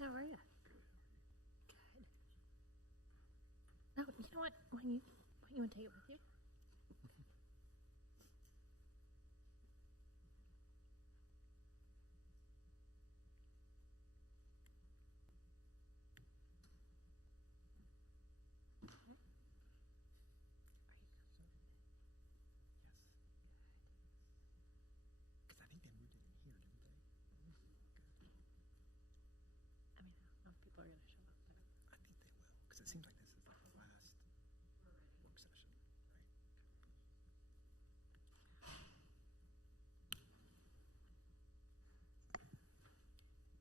how are you? Good. No, you know what? Why don't you want to take it with you? I mean, I don't know if people are going to show up. I think they will, because it seems like this is like the last work session,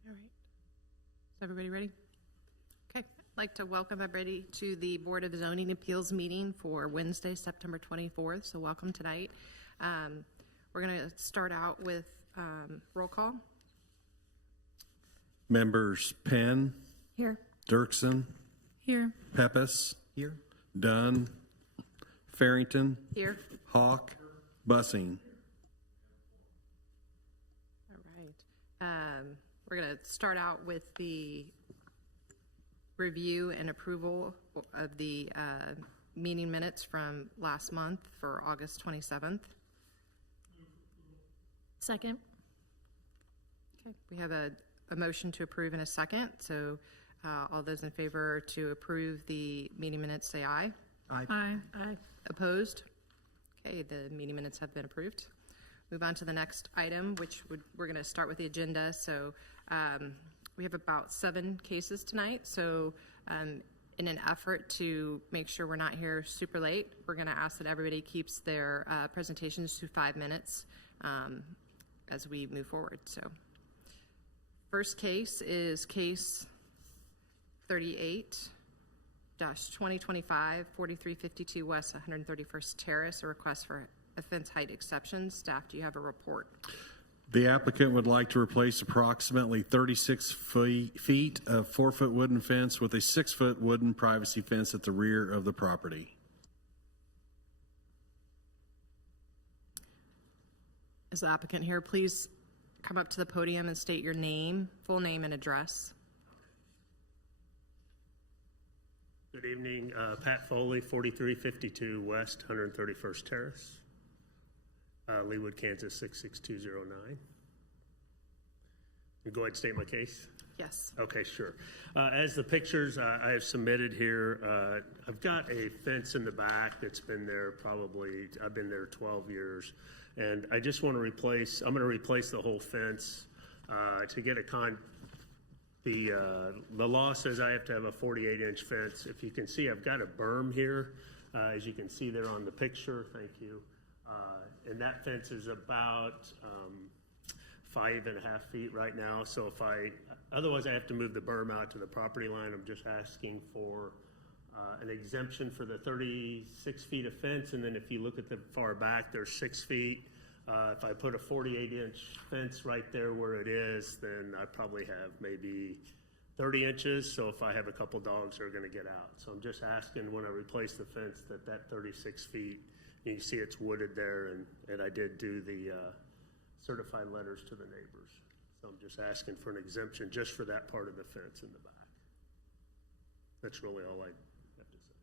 All right. Is everybody ready? Okay. I'd like to welcome everybody to the Board of Zoning Appeals meeting for Wednesday, September 24th. So welcome tonight. We're going to start out with roll call. Members Penn, Here. Dirksen, Here. Pepis, Here? Dunn, Farrington, Here. Hawk, Bussing. All right. We're going to start out with the review and approval of the meeting minutes from last month for August 27th. Second. Okay. We have a motion to approve in a second. So all those in favor to approve the meeting minutes say aye. Aye. Aye. Opposed? Okay, the meeting minutes have been approved. Move on to the next item, which we're going to start with the agenda. So we have about 7 cases tonight. So in an effort to make sure we're not here super late, we're going to ask that everybody keeps their presentations to 5 minutes as we move forward. So first case is case 38-2025, 4352 West 131st Terrace, a request for a fence height exception. Staff, do you have a report? The applicant would like to replace approximately 36 feet of 4-foot wooden fence with a 6-foot wooden privacy fence at the rear of the property. Is the applicant here? Please come up to the podium and state your name, full name and address. Good evening, Pat Foley, 4352 West 131st Terrace, Leawood, Kansas 66209. You go ahead and state my case. Yes. Okay, sure. As the pictures I have submitted here, I've got a fence in the back that's been there probably, I've been there 12 years. And I just want to replace, I'm going to replace the whole fence to get the law says I have to have a 48-inch fence. If you can see, I've got a berm here, as you can see there on the picture. Thank you. And that fence is about 5.5 feet right now. So otherwise I have to move the berm out to the property line. I'm just asking for an exemption for the 36 feet of fence. And then if you look at the far back, there's 6 feet. If I put a 48-inch fence right there where it is, then I probably have maybe 30 inches. So if I have a couple dogs, they're going to get out. So I'm just asking when I replace the fence that 36 feet, you can see it's wooded there, and I did do the certified letters to the neighbors. So I'm just asking for an exemption just for that part of the fence in the back. That's really all I have to say.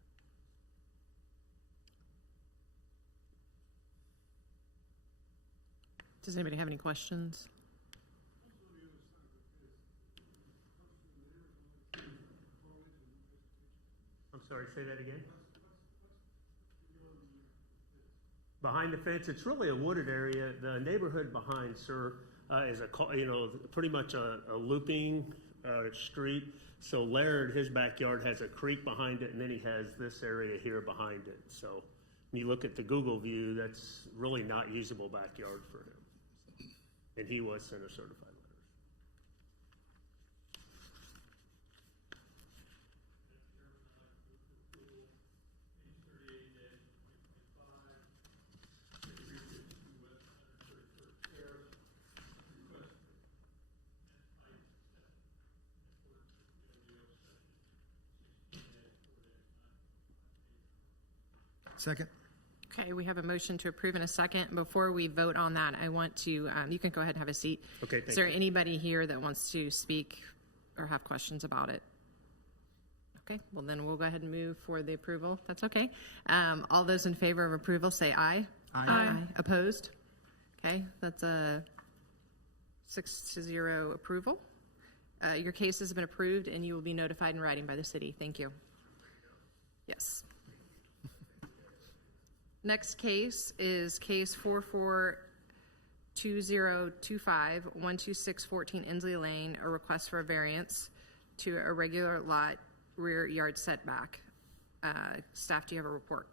Does anybody have any questions? I'm sorry, say that again? Behind the fence, it's really a wooded area. The neighborhood behind, sir, is pretty much a looping street. So Laird, his backyard has a creek behind it, and then he has this area here behind it. So when you look at the Google view, that's really not usable backyard for him. And he was center certified letters. Second? Okay, we have a motion to approve in a second. Before we vote on that, I want to, you can go ahead and have a seat. Okay, Is there anybody here that wants to speak or have questions about it? Okay, well then we'll go ahead and move for the approval. That's okay. All those in favor of approval say aye. Aye. Opposed? Okay, that's a 6-0 approval. Your case has been approved and you will be notified in writing by the city. Thank you. Yes. Next case is case 442025-12614 Ensley Ln, a request for a variance to a regular lot rear yard setback. Staff, do you have a report?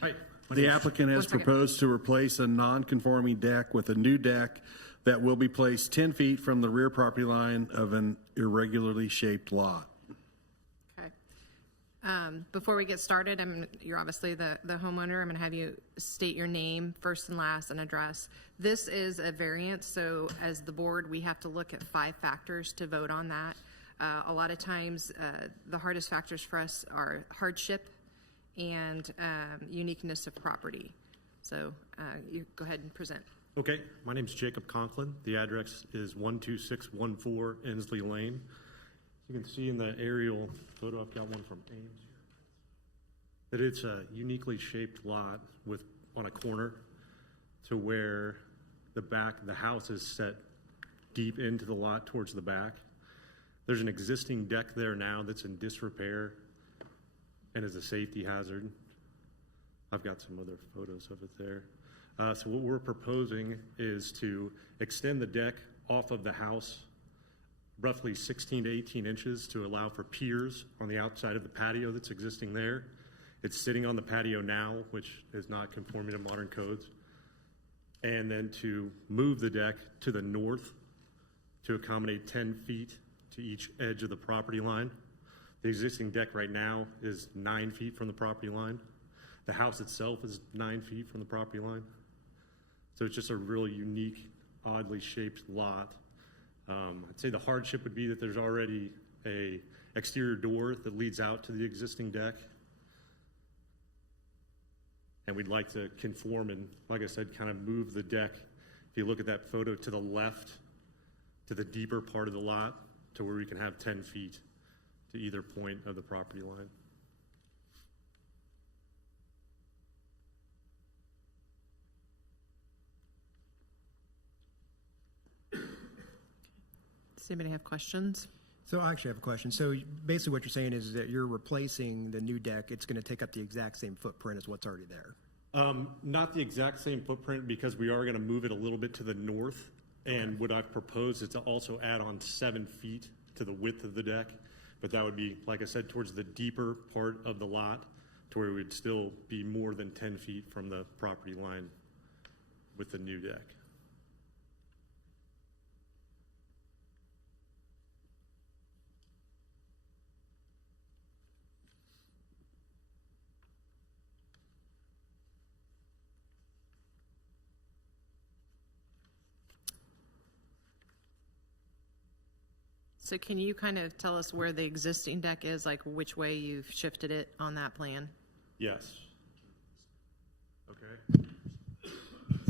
Hi. The applicant has 1 second. proposed to replace a non-conforming deck with a new deck that will be placed 10 feet from the rear property line of an irregularly shaped lot. Okay. Before we get started, you're obviously the homeowner. I'm going to have you state your name, first and last, and address. This is a variance, so as the board, we have to look at 5 factors to vote on that. A lot of times, the hardest factors for us are hardship and uniqueness of property. So you go ahead and present. Okay, my name's Jacob Conklin. The address is 12614 Ensley Lane. You can see in the aerial photo, I've got one from Ames here, that it's a uniquely shaped lot with on a corner to where the house is set deep into the lot towards the back. There's an existing deck there now that's in disrepair and is a safety hazard. I've got some other photos of it there. So what we're proposing is to extend the deck off of the house roughly 16 to 18 inches to allow for piers on the outside of the patio that's existing there. It's sitting on the patio now, which is not conforming to modern codes. And then to move the deck to the north to accommodate 10 feet to each edge of the property line. The existing deck right now is 9 feet from the property line. The house itself is 9 feet from the property line. So it's just a really unique, oddly shaped lot. I'd say the hardship would be that there's already a exterior door that leads out to the existing deck. And we'd like to conform and, like I said, kind of move the deck. If you look at that photo to the left, to the deeper part of the lot, to where we can have 10 feet to either point of the property line. Does anybody have questions? So I actually have a question. So basically what you're saying is that you're replacing the new deck. It's going to take up the exact same footprint as what's already there. Not the exact same footprint because we are going to move it a little bit to the north. And what I've proposed is to also add on 7 feet to the width of the deck. But that would be, like I said, towards the deeper part of the lot to where we'd still be more than 10 feet from the property line with the new deck. So can you kind of tell us where the existing deck is, like which way you've shifted it on that plan? Yes. Okay.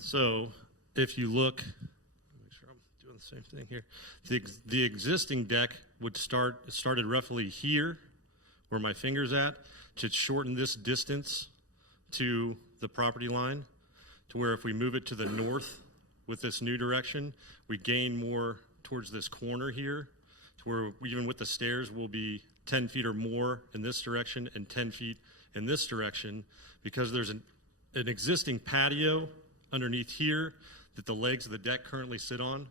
So if you look, make sure I'm doing the same thing here. The existing deck would started roughly here, where my finger's at, to shorten this distance to the property line, to where if we move it to the north with this new direction, we gain more towards this corner here, to where even with the stairs will be 10 feet or more in this direction and 10 feet in this direction, because there's an existing patio underneath here that the legs of the deck currently sit on,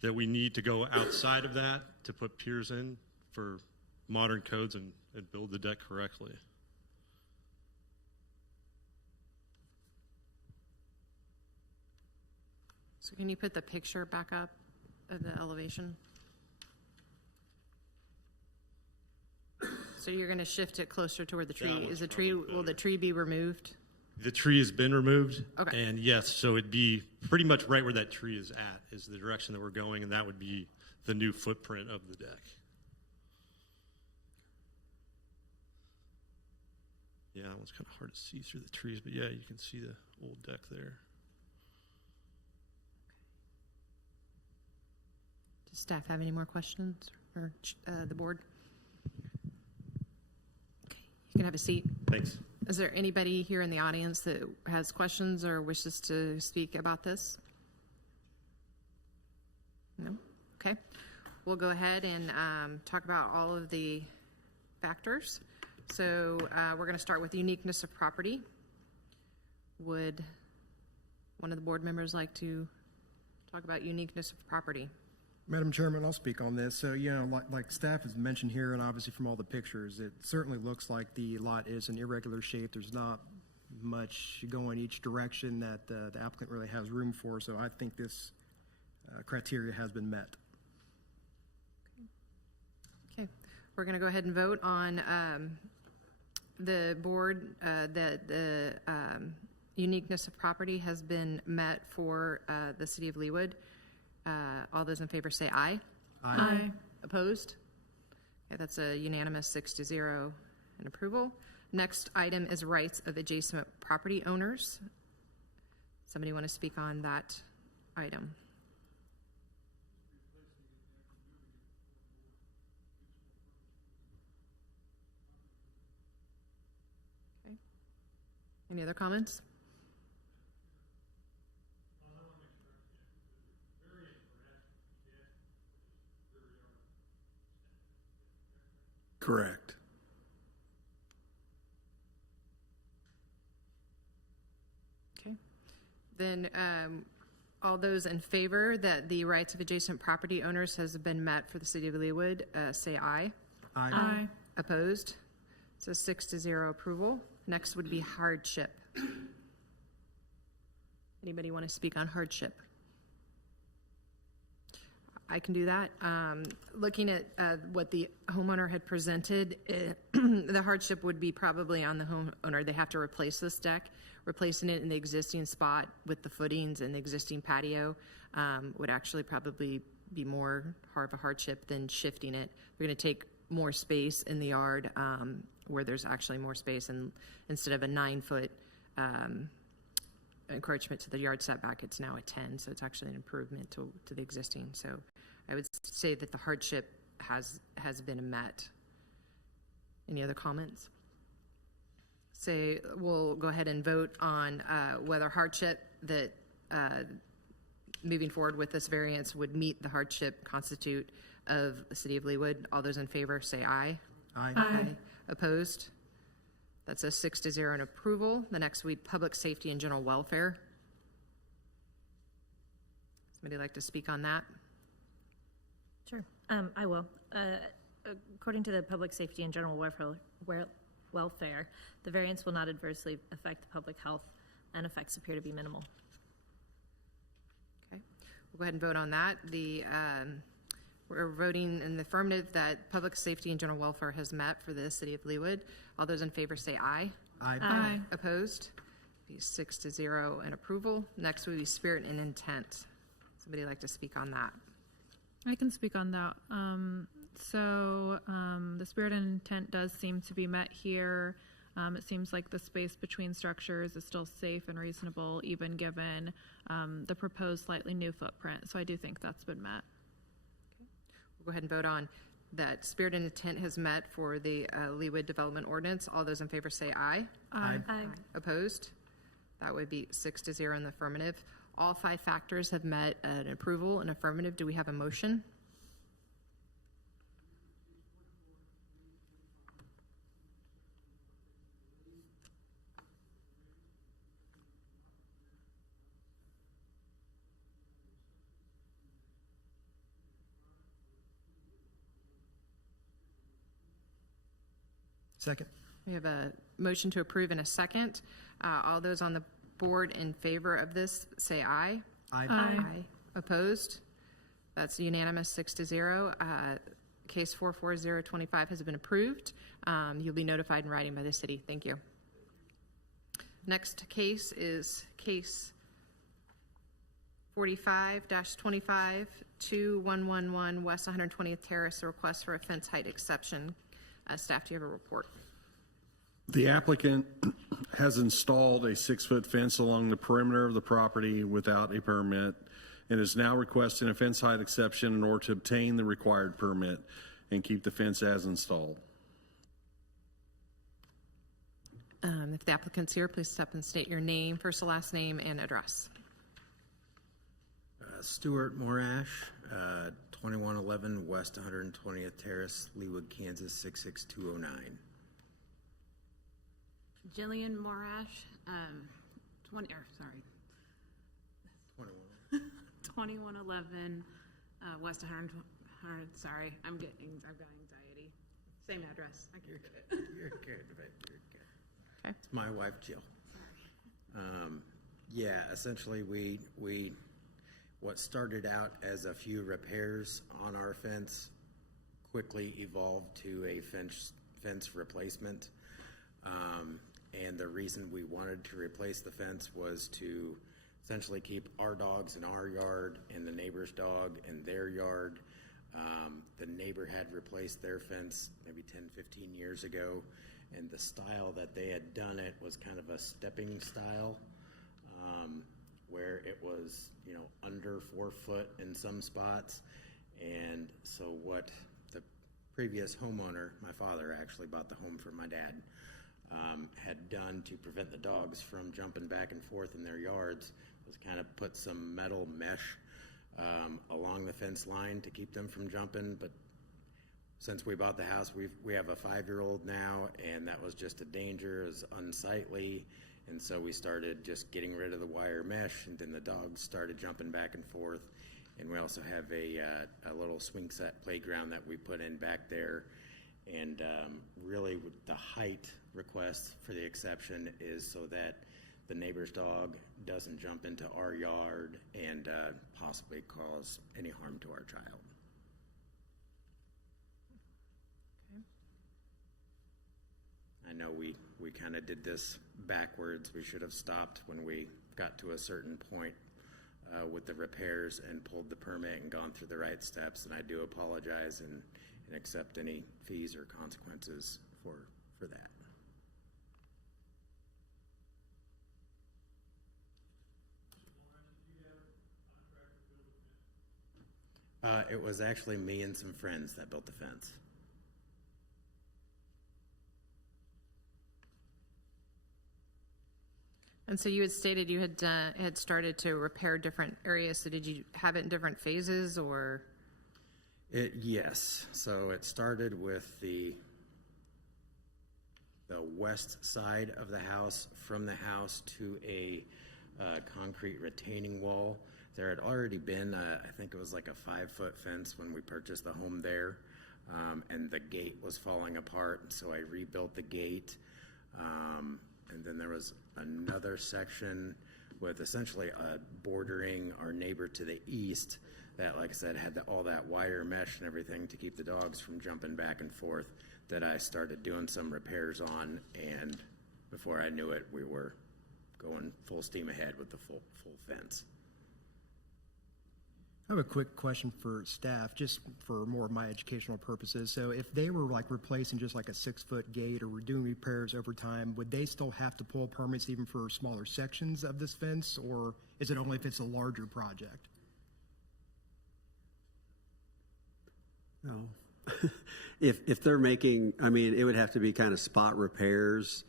that we need to go outside of that to put piers in for modern codes and build the deck correctly. So can you put the picture back up of the elevation? So you're going to shift it closer to where the tree is. Will the tree be removed? The tree has been removed. Okay. And yes, so it'd be pretty much right where that tree is at is the direction that we're going, and that would be the new footprint of the deck. Yeah, that one's kind of hard to see through the trees, but yeah, you can see the old deck there. Does staff have any more questions, or the board? Okay, you can have a seat. Thanks. Is there anybody here in the audience that has questions or wishes to speak about this? No? Okay. We'll go ahead and talk about all of the factors. So we're going to start with the uniqueness of property. Would one of the board members like to talk about uniqueness of property? Madam Chairman, I'll speak on this. So, like staff has mentioned here, and obviously from all the pictures, it certainly looks like the lot is an irregular shape. There's not much going each direction that the applicant really has room for. So I think this criteria has been met. Okay. We're going to go ahead and vote on the board that the uniqueness of property has been met for the city of Leawood. All those in favor say aye. Aye. Opposed? Okay, that's a unanimous 6-0 in approval. Next item is rights of adjacent property owners. Somebody want to speak on that item? Okay. Any other comments? Correct. Okay. Then all those in favor that the rights of adjacent property owners has been met for the city of Leawood, say aye. Aye. Opposed? So 6-0 approval. Next would be hardship. Anybody want to speak on hardship? I can do that. Looking at what the homeowner had presented, the hardship would be probably on the homeowner. They have to replace this deck. Replacing it in the existing spot with the footings and the existing patio would actually probably be more of a hardship than shifting it. We're going to take more space in the yard where there's actually more space, and instead of a 9-foot encroachment to the yard setback, it's now a 10, so it's actually an improvement to the existing. So I would say that the hardship has been met. Any other comments? Say we'll go ahead and vote on whether hardship that moving forward with this variance would meet the hardship constitute of the city of Leawood. All those in favor say aye. Aye. Opposed? That's a 6-0 in approval. The next week, public safety and general welfare. Somebody like to speak on that? Sure. I will. According to the public safety and general welfare, the variance will not adversely affect the public health, and effects appear to be minimal. Okay. We'll go ahead and vote on that. We're voting in the affirmative that public safety and general welfare has met for the city of Leawood. All those in favor say aye. Aye. Opposed? Be 6-0 in approval. Next would be spirit and intent. Somebody like to speak on that? I can speak on that. The spirit and intent does seem to be met here. It seems like the space between structures is still safe and reasonable, even given the proposed slightly new footprint. So I do think that's been met. We'll go ahead and vote on that spirit and intent has met for the Leawood Development Ordinance. All those in favor say aye. Aye. Opposed? That would be 6-0 in the affirmative. All 5 factors have met an approval and affirmative. Do we have a motion? Second. We have a motion to approve in a second. All those on the board in favor of this say aye. Aye. Opposed? That's unanimous 6-0. Case 44025 has been approved. You'll be notified in writing by the city. Thank you. Next case is case 45-25 2111 West 120th Terrace, a request for a fence height exception. Staff, do you have a report? The applicant has installed a 6-foot fence along the perimeter of the property without a permit. and is now requesting a fence height exception in order to obtain the required permit and keep the fence as installed. If the applicant's here, please step and state your name, first and last name, and address. Stuart Morash, 2111 West 120th Terrace, Leawood, Kansas 66209. Jillian Morash, 2111 West 100. Sorry, I've got anxiety. Same address. I can get it. You're good, but you're good. Okay. It's my wife, Jill. Yeah, essentially what started out as a few repairs on our fence quickly evolved to a fence replacement. And the reason we wanted to replace the fence was to essentially keep our dogs in our yard and the neighbor's dog in their yard. The neighbor had replaced their fence maybe 10, 15 years ago, and the style that they had done it was kind of a stepping style, where it was, under 4 foot in some spots. And so what the previous homeowner, my father actually bought the home for my dad, had done to prevent the dogs from jumping back and forth in their yards was kind of put some metal mesh along the fence line to keep them from jumping. But since we bought the house, we have a 5-year-old now, and that was just a danger. It was unsightly, and so we started just getting rid of the wire mesh, and then the dogs started jumping back and forth. And we also have a little swing set playground that we put in back there. And really the height request for the exception is so that the neighbor's dog doesn't jump into our yard and possibly cause any harm to our child. Okay. I know we kind of did this backwards. We should have stopped when we got to a certain point with the repairs and pulled the permit and gone through the right steps. And I do apologize and accept any fees or consequences for that. It was actually me and some friends that built the fence. And so you had stated you had started to repair different areas. So did you have it in different phases, or? Yes. So it started with the west side of the house, from the house to a concrete retaining wall. There had already been, I think it was like a 5-foot fence when we purchased the home there, and the gate was falling apart, so I rebuilt the gate. And then there was another section with essentially bordering our neighbor to the east that, like I said, had all that wire mesh and everything to keep the dogs from jumping back and forth, that I started doing some repairs on, and before I knew it, we were going full steam ahead with the full fence. I have a quick question for staff, just for more of my educational purposes. So if they were like replacing just like a 6-foot gate or were doing repairs over time, would they still have to pull permits even for smaller sections of this fence, or is it only if it's a larger project? No. If they're making, it would have to be kind of spot repairs.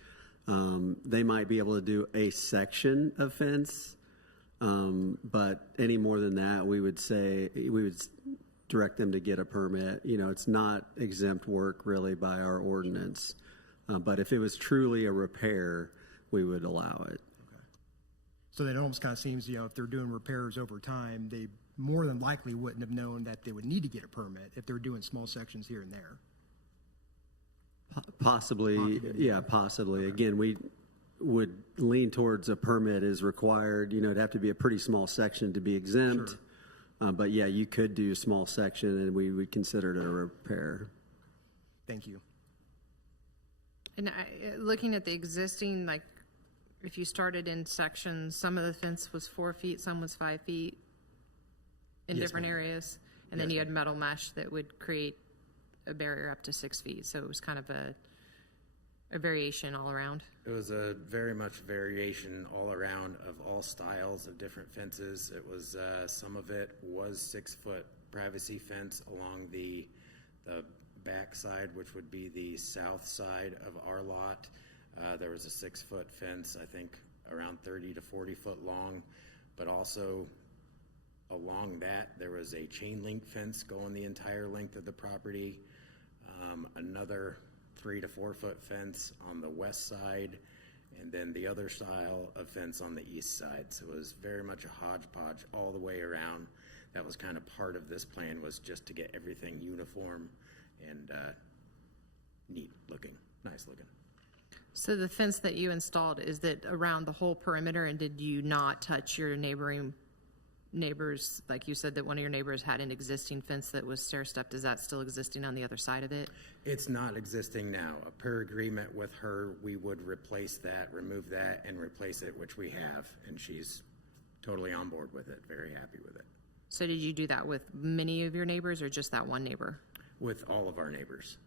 They might be able to do a section of fence. But any more than that, we would direct them to get a permit. It's not exempt work really by our ordinance. But if it was truly a repair, we would allow it. Okay. So that almost kind of seems, if they're doing repairs over time, they more than likely wouldn't have known that they would need to get a permit if they're doing small sections here and there. Possibly. Yeah, possibly. Okay. Again, we would lean towards a permit is required. It'd have to be a pretty small section to be exempt. Sure. But yeah, you could do a small section and we would consider it a repair. Thank you. And looking at the existing, like if you started in sections, some of the fence was 4 feet, some was 5 feet in different areas. And then you had metal mesh that would create a barrier up to 6 feet. So it was kind of A variation all around? It was a very much variation all around of all styles of different fences. It was, some of it was 6-foot privacy fence along the back side, which would be the south side of our lot. There was a 6-foot fence, I think around 30 to 40 foot long, but also along that, there was a chain link fence going the entire length of the property. Another 3 to 4 foot fence on the west side, and then the other style of fence on the east side. So it was very much a hodgepodge all the way around. That was kind of part of this plan, was just to get everything uniform and neat looking, nice looking. So the fence that you installed, is that around the whole perimeter, and did you not touch your neighbors? Like you said that one of your neighbors had an existing fence that was stair-stepped. Is that still existing on the other side of it? It's not existing now. Per agreement with her, we would replace that, remove that, and replace it, which we have, and she's totally on board with it, very happy with it. So did you do that with many of your neighbors or just that one neighbor? With all of our neighbors.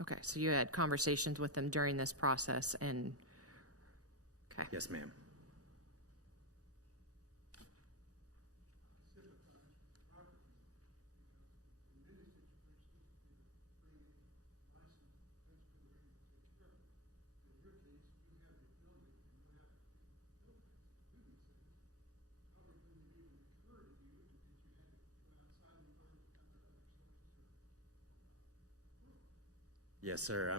Okay, so you had conversations with them during this process and, okay. Yes, ma'am. Yes, sir.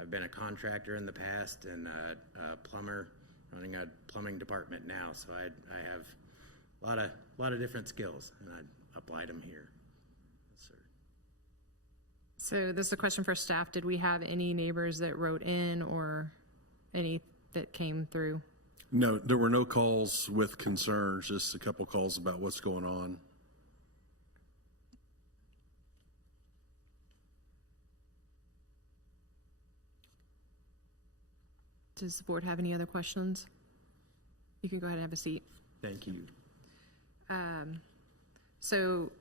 I've been a contractor in the past and a plumber, running a plumbing department now. So I have a lot of different skills, and I applied them here. Yes, sir. So this is a question for staff. Did we have any neighbors that wrote in or any that came through? No, there were no calls with concerns, just a couple calls about what's going on. Does the board have any other questions? You can go ahead and have a seat. Thank you. So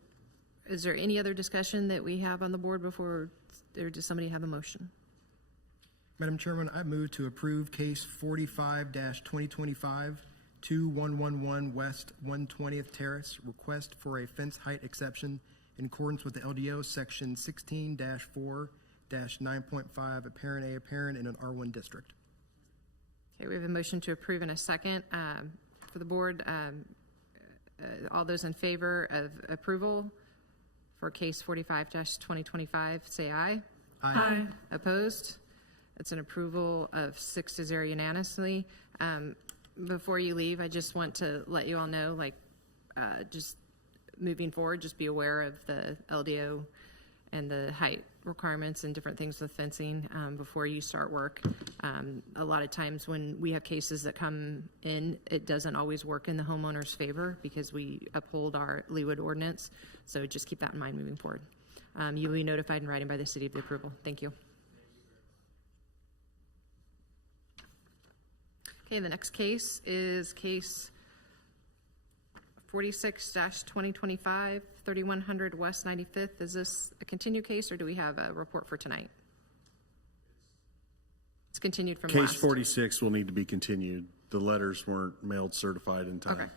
is there any other discussion that we have on the board before, or does somebody have a motion? Madam Chairman, I move to approve case 45-2025, 2111 West 120th Terrace, request for a fence height exception in accordance with the LDO section 16-4-9.5, apparent A, apparent in an R1 district. Okay, we have a motion to approve in a second. For the board, all those in favor of approval for case 45-2025, say aye. Aye. Opposed? It's an approval of 6-0 unanimously. Before you leave, I just want to let you all know, just moving forward, just be aware of the LDO and the height requirements and different things with fencing before you start work. A lot of times when we have cases that come in, it doesn't always work in the homeowner's favor because we uphold our Leawood ordinance. So just keep that in mind moving forward. You will be notified in writing by the city of the approval. Thank you. Okay, the next case is case 46-2025, 3100 West 95th. Is this a continued case or do we have a report for tonight? It's continued from last. Case 46 will need to be continued. The letters weren't mailed certified in time. Okay,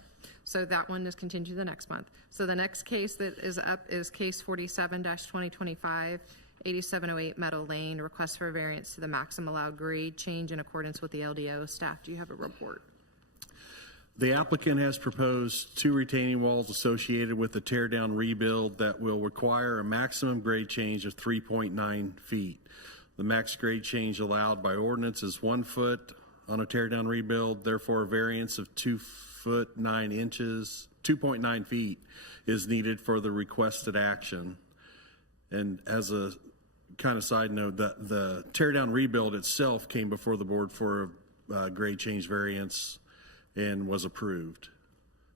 so that one is continued to the next month. So the next case that is up is case 47-2025, 8708 Meadow Ln, request for a variance to the maximum allowed grade change in accordance with the LDO. Staff, do you have a report? The applicant has proposed 2 retaining walls associated with the tear down rebuild that will require a maximum grade change of 3.9 feet. The max grade change allowed by ordinance is 1 foot on a tear down rebuild. Therefore, a variance of 2 foot 9 inches, 2.9 feet is needed for the requested action. And as a kind of side note, the tear down rebuild itself came before the board for a grade change variance and was approved.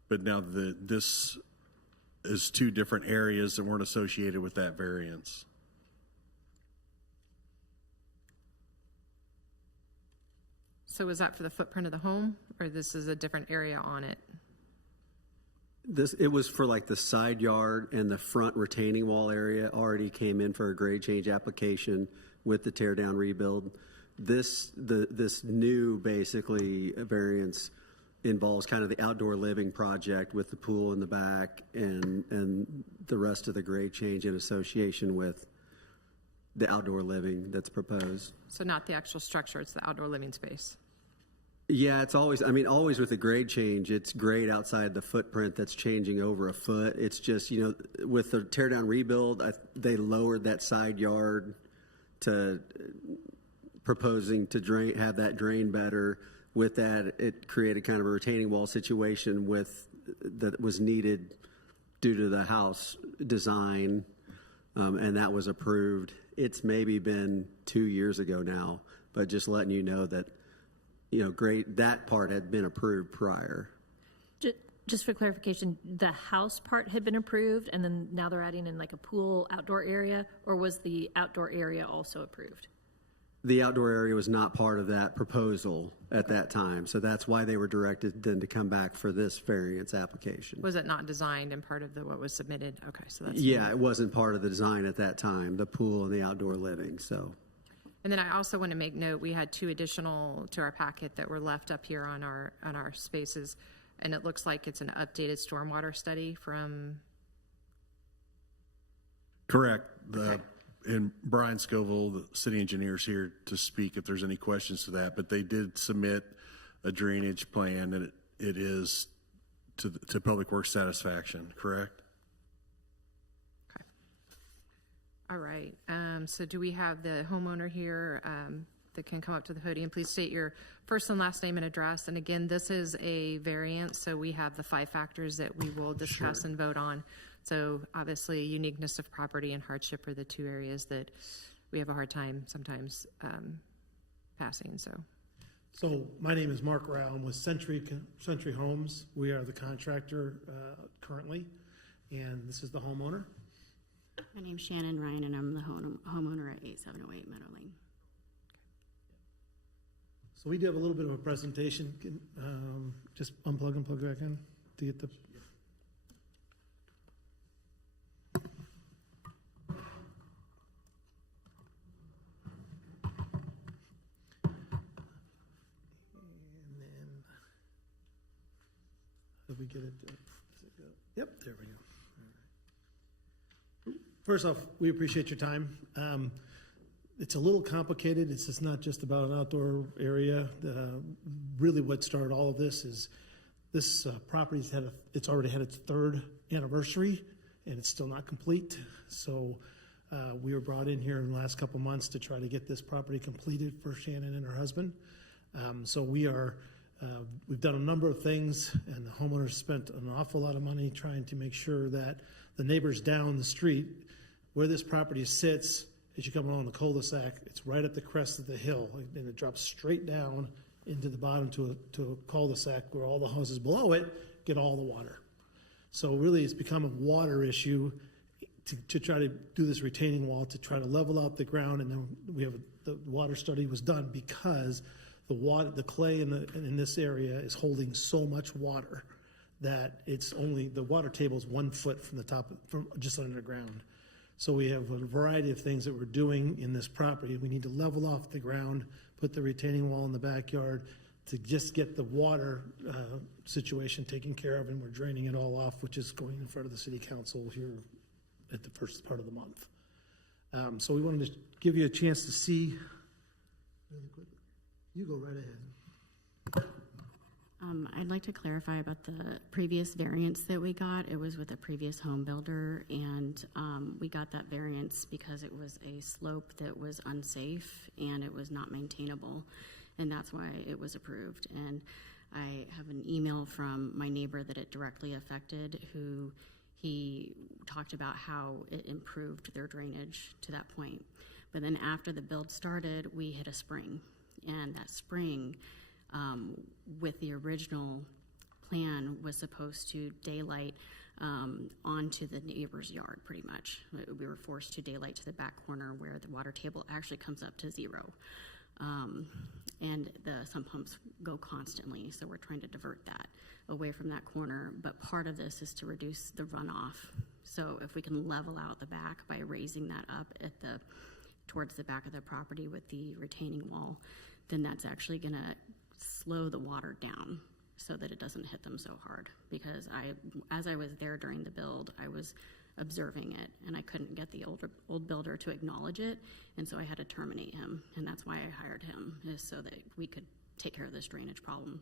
But now this is 2 different areas that weren't associated with that variance. So is that for the footprint of the home or this is a different area on it? It was for like the side yard and the front retaining wall area already came in for a grade change application with the tear down rebuild. this new basically variance involves kind of the outdoor living project with the pool in the back and the rest of the grade change in association with the outdoor living that's proposed. So not the actual structure, it's the outdoor living space. Yeah, it's always, I mean, always with the grade change, it's grade outside the footprint that's changing over a foot. It's just, you know, with the tear down rebuild, they lowered that side yard to proposing to have that drain better. With that, it created kind of a retaining wall situation that was needed due to the house design, and that was approved. It's maybe been 2 years ago now, but just letting you know that, you know, that part had been approved prior. Just for clarification, the house part had been approved, and then now they're adding in like a pool outdoor area, or was the outdoor area also approved? The outdoor area was not part of that proposal at that time, so that's why they were directed then to come back for this variance application. Was it not designed and part of what was submitted? Okay, so that's. Yeah, it wasn't part of the design at that time, the pool and the outdoor living, so. And then I also want to make note, we had 2 additional to our packet that were left up here on our spaces, and it looks like it's an updated stormwater study from. Correct. And Brian Scoville, the city engineer, is here to speak if there's any questions to that, but they did submit a drainage plan, and it is to Public Works satisfaction, correct? Okay. All right. So do we have the homeowner here that can come up to the podium? Please state your first and last name and address. And again, this is a variance, so we have the 5 factors that we will discuss and vote on. So obviously, uniqueness of property and hardship are the 2 areas that we have a hard time sometimes passing. So my name is Mark Rao. I'm with Century Homes. We are the contractor currently, and this is the homeowner. My name's Shannon Ryan, and I'm the homeowner at 8708 Meadow Ln. So we do have a little bit of a presentation. Just unplug and plug back in to get the. We get it. Yep, there we go. All right. First off, we appreciate your time. It's a little complicated. It's just not just about an outdoor area. Really, what started all of this is this property's it's already had its 3rd anniversary, and it's still not complete. So we were brought in here in the last couple months to try to get this property completed for Shannon and her husband. So we've done a number of things, and the homeowners spent an awful lot of money trying to make sure that the neighbors down the street, where this property sits, as you come along the cul-de-sac, it's right at the crest of the hill, and it drops straight down into the bottom to a cul-de-sac where all the houses below it get all the water. So really, it's become a water issue to try to do this retaining wall to try to level out the ground, and then the water study was done because the clay in this area is holding so much water that the water table is 1 foot from the top, from just underground. So we have a variety of things that we're doing in this property. We need to level off the ground, put the retaining wall in the backyard to just get the water situation taken care of, and we're draining it all off, which is going in front of the city council here at the first part of the month. So we wanted to give you a chance to see really quick. You go right ahead. I'd like to clarify about the previous variance that we got. It was with a previous home builder, and we got that variance because it was a slope that was unsafe and it was not maintainable, and that's why it was approved. And I have an email from my neighbor that it directly affected, who he talked about how it improved their drainage to that point. But then after the build started, we hit a spring. And that spring, with the original plan, was supposed to daylight onto the neighbor's yard, pretty much. We were forced to daylight to the back corner where the water table actually comes up to 0. And the sump pumps go constantly, so we're trying to divert that away from that corner. But part of this is to reduce the runoff. So if we can level out the back by raising that up at the towards the back of the property with the retaining wall, then that's actually going to slow the water down so that it doesn't hit them so hard. Because as I was there during the build, I was observing it, and I couldn't get the old builder to acknowledge it, and so I had to terminate him, and that's why I hired him, is so that we could take care of this drainage problem.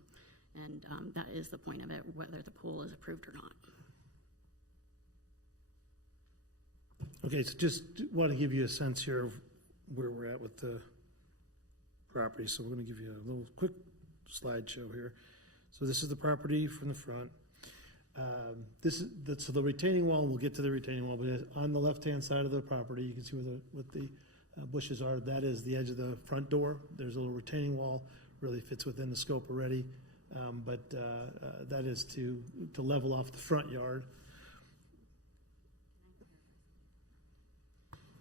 And that is the point of it, whether the pool is approved or not. Okay, so just want to give you a sense here of where we're at with the property. So we're going to give you a little quick slideshow here. So this is the property from the front. So the retaining wall, we'll get to the retaining wall, but on the left-hand side of the property, you can see what the bushes are. That is the edge of the front door. There's a little retaining wall, really fits within the scope already. But that is to level off the front yard.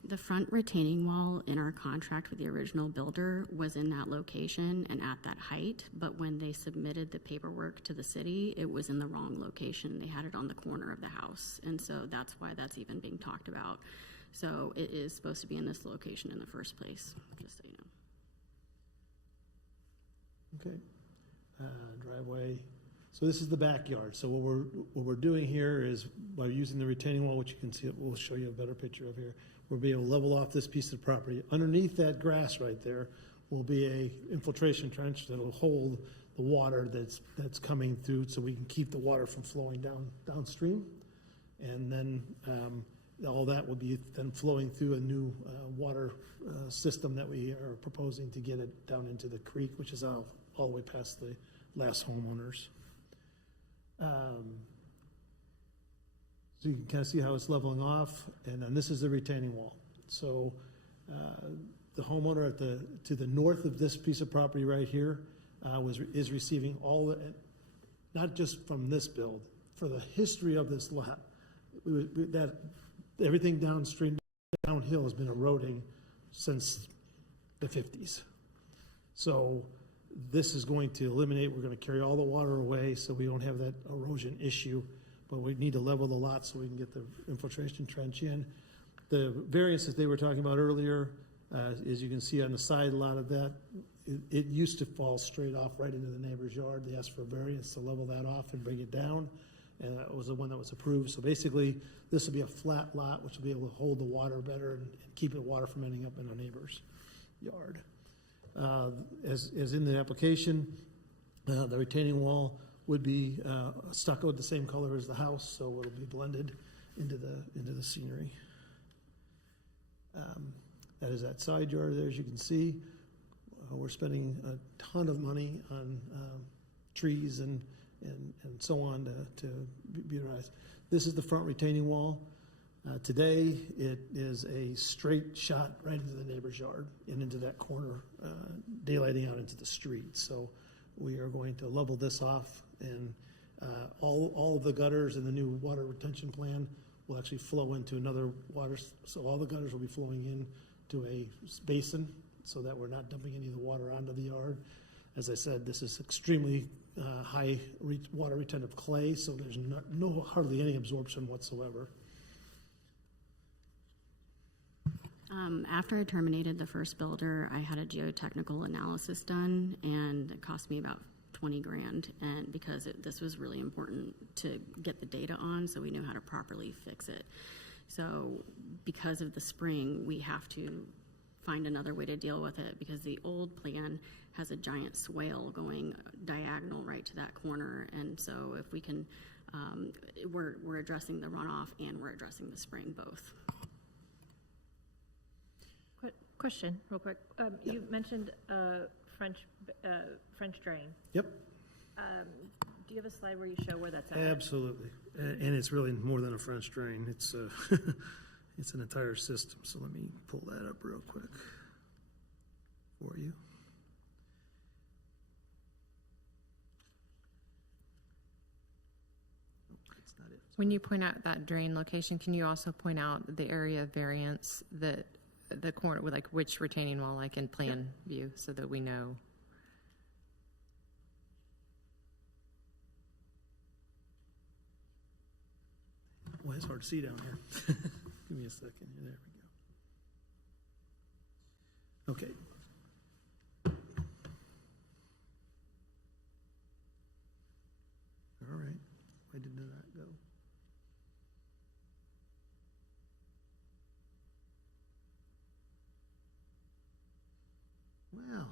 The front retaining wall in our contract with the original builder was in that location and at that height, but when they submitted the paperwork to the city, it was in the wrong location. They had it on the corner of the house, and so that's why that's even being talked about. So it is supposed to be in this location in the first place, just so you know. Okay. Driveway. So this is the backyard. So what we're doing here is, by using the retaining wall, which you can see, we'll show you a better picture of here. We'll be able to level off this piece of property. Underneath that grass right there will be a infiltration trench that'll hold the water that's coming through, so we can keep the water from flowing downstream. And then all that will be then flowing through a new water system that we are proposing to get it down into the creek, which is all the way past the last homeowners. So you can kind of see how it's leveling off, and then this is the retaining wall. So the homeowner to the north of this piece of property right here is receiving all the, not just from this build, for the history of this lot, that everything downhill has been eroding since the 50s. So this is going to eliminate, we're going to carry all the water away so we don't have that erosion issue, but we need to level the lot so we can get the infiltration trench in. The variances they were talking about earlier, as you can see on the side lot of that, it used to fall straight off right into the neighbor's yard. They asked for a variance to level that off and bring it down, and that was the one that was approved. So basically, this will be a flat lot, which will be able to hold the water better and keep the water from ending up in a neighbor's yard. As in the application, the retaining wall would be stuccoed the same color as the house, so it'll be blended into the scenery. That is that side yard there, as you can see. We're spending a ton of money on trees and so on to beautifize. This is the front retaining wall. Today, it is a straight shot right into the neighbor's yard and into that corner, daylighting out into the street. So we are going to level this off, and all of the gutters in the new water retention plan will actually flow into another water. So all the gutters will be flowing in to a basin so that we're not dumping any of the water onto the yard. As I said, this is extremely high water retentive clay, so there's hardly any absorption whatsoever. After I terminated the first builder, I had a geotechnical analysis done, and it cost me about 20 grand. And because this was really important to get the data on, so we knew how to properly fix it. So because of the spring, we have to find another way to deal with it, because the old plan has a giant swale going diagonal right to that corner. And so if we can, we're addressing the runoff and we're addressing the spring both. Question, real quick. Yep. You mentioned French drain. Yep. Do you have a slide where you show where that's at? Absolutely, and it's really more than a French drain. It's it's an entire system. So let me pull that up real quick for you. That's not it. When you point out that drain location, can you also point out the area of variance that the corner with, like, which retaining wall, like in plan view, so that we know? Well, it's hard to see down here. Give me a second. There we go. Okay. All right. Why didn't that go? Well.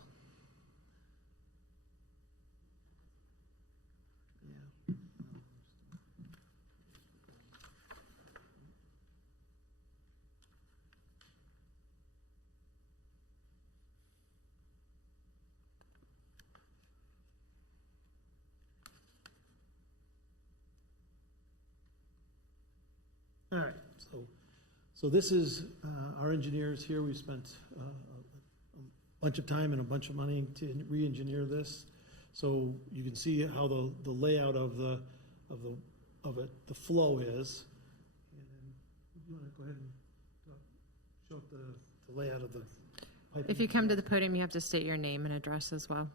Yeah. All right, so this is our engineers here. We've spent a bunch of time and a bunch of money to re-engineer this. So you can see how the layout of the flow is. And you want to go ahead and show the layout of the piping? If you come to the podium, you have to state your name and address as well.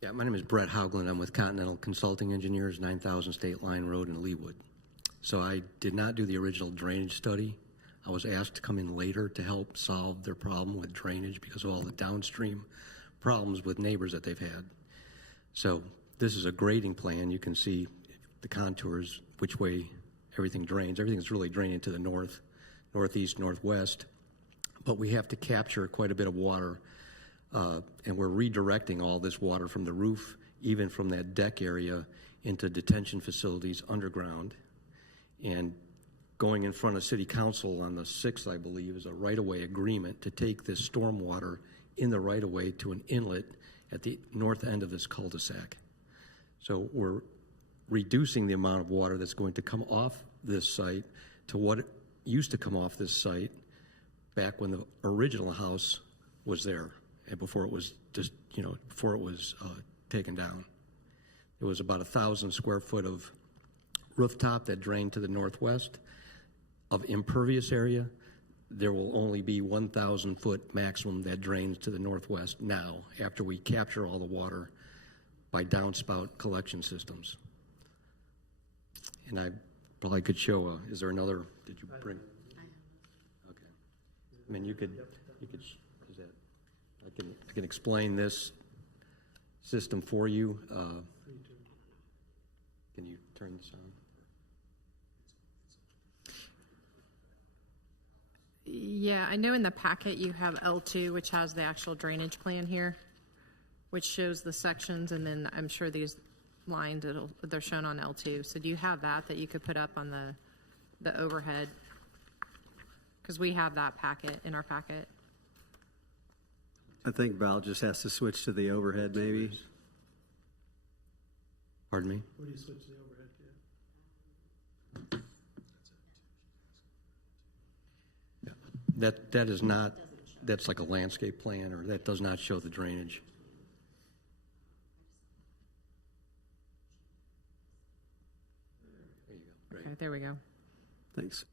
Yeah, my name is Brett Haugland. I'm with Continental Consulting Engineers, 9000 State Line Road in Leawood. So I did not do the original drainage study. I was asked to come in later to help solve their problem with drainage because of all the downstream problems with neighbors that they've had. So this is a grading plan. You can see the contours, which way everything drains. Everything's really draining to the north, northeast, northwest. But we have to capture quite a bit of water, and we're redirecting all this water from the roof, even from that deck area, into detention facilities underground. And going in front of City Council on the 6th, I believe, is a right-of-way agreement to take this stormwater in the right-of-way to an inlet at the north end of this cul-de-sac. So we're reducing the amount of water that's going to come off this site to what used to come off this site back when the original house was there and before it was just, before it was taken down. It was about 1,000 square foot of rooftop that drained to the northwest. Of impervious area, there will only be 1,000 foot maximum that drains to the northwest now after we capture all the water by downspout collection systems. And I probably could show, is there another, did you bring? Okay. I mean, you could, is that, I can explain this system for you. Can you turn this on? Yeah, I know in the packet you have L2, which has the actual drainage plan here, which shows the sections, and then I'm sure these lines, they're shown on L2. So do you have that you could put up on the overhead? Because we have that packet in our packet. I think Val just has to switch to the overhead, maybe. Pardon me? Where do you switch to the overhead to? That is not, that's like a landscape plan, or that does not show the drainage. There you go. Great. Okay, there we go. Thanks.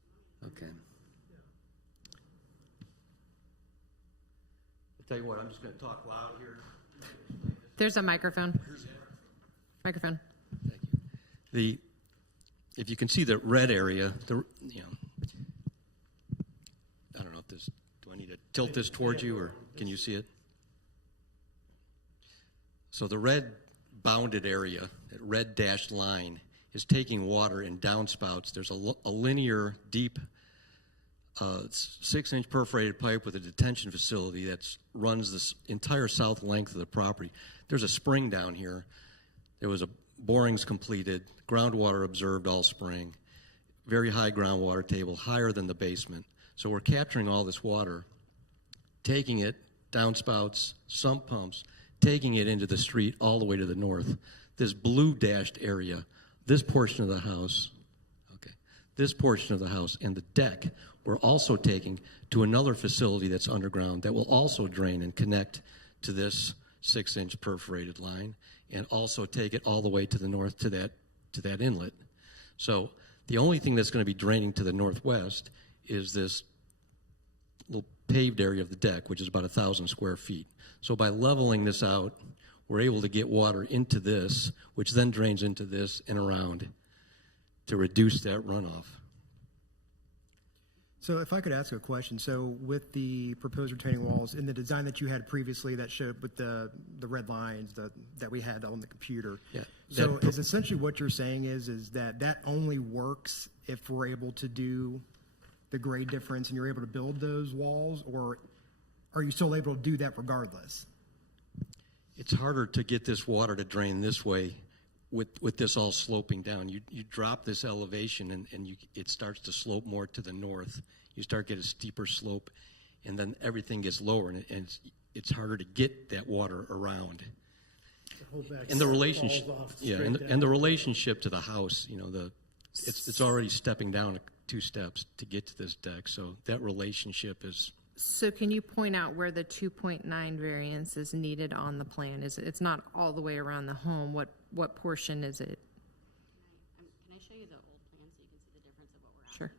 Okay. I'll tell you what, I'm just going to talk loud here. There's a microphone. Microphone. Thank you. If you can see the red area, I don't know if this, do I need to tilt this towards you, or can you see it? So the red bounded area, that red dashed line, is taking water in downspouts. There's a linear, deep, 6-inch perforated pipe with a detention facility that runs this entire south length of the property. There's a spring down here. There was borings completed, groundwater observed all spring, very high groundwater table, higher than the basement. So we're capturing all this water, taking it downspouts, sump pumps, taking it into the street all the way to the north. This blue dashed area, this portion of the house, this portion of the house and the deck, we're also taking to another facility that's underground that will also drain and connect to this 6-inch perforated line, and also take it all the way to the north to that inlet. So the only thing that's going to be draining to the northwest is this little paved area of the deck, which is about 1,000 square feet. So by leveling this out, we're able to get water into this, which then drains into this and around to reduce that runoff. So if I could ask a question, so with the proposed retaining walls in the design that you had previously that showed with the red lines that we had on the computer. Yeah. So is essentially what you're saying is that only works if we're able to do the grade difference and you're able to build those walls, or are you still able to do that regardless? It's harder to get this water to drain this way with this all sloping down. You drop this elevation and it starts to slope more to the north. You start getting a steeper slope, and then everything gets lower, and it's harder to get that water around. And the relationship, and the relationship to the house, it's already stepping down 2 steps to get to this deck. So that relationship is. So can you point out where the 2.9 variance is needed on the plan? It's not all the way around the home. What portion is it? Can I show you the old plan so you can see the difference of what we're asking Sure. for?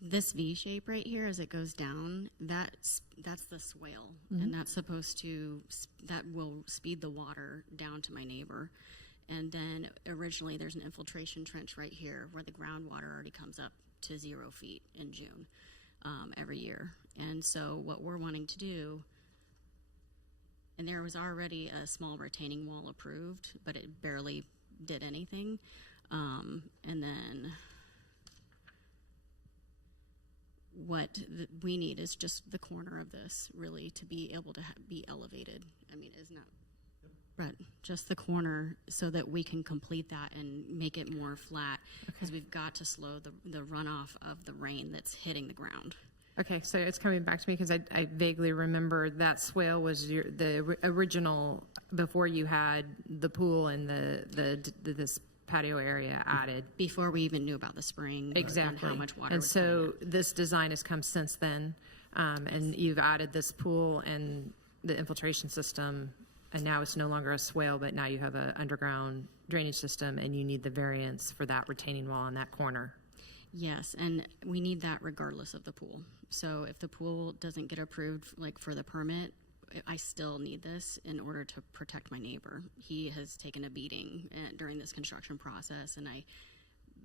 This V shape right here, as it goes down, that's the swale, and that's supposed to, that will speed the water down to my neighbor. And then originally there's an infiltration trench right here where the groundwater already comes up to 0 feet in June every year. And so what we're wanting to do, and there was already a small retaining wall approved, but it barely did anything. And then what we need is just the corner of this really to be able to be elevated. I mean, it's not, but just the corner so that we can complete that and make it more flat, because we've got to slow the runoff of the rain that's hitting the ground. Okay, so it's coming back to me because I vaguely remember that swale was the original before you had the pool and this patio area added. Before we even knew about the spring. Exactly. And how much water and was so this design has come since then, and you've added this pool and the infiltration system, and now it's no longer a swale, but now you have an underground drainage system, and you need the variance for that retaining wall in that corner. Yes, and we need that regardless of the pool. So if the pool doesn't get approved, like for the permit, I still need this in order to protect my neighbor. He has taken a beating during this construction process, and I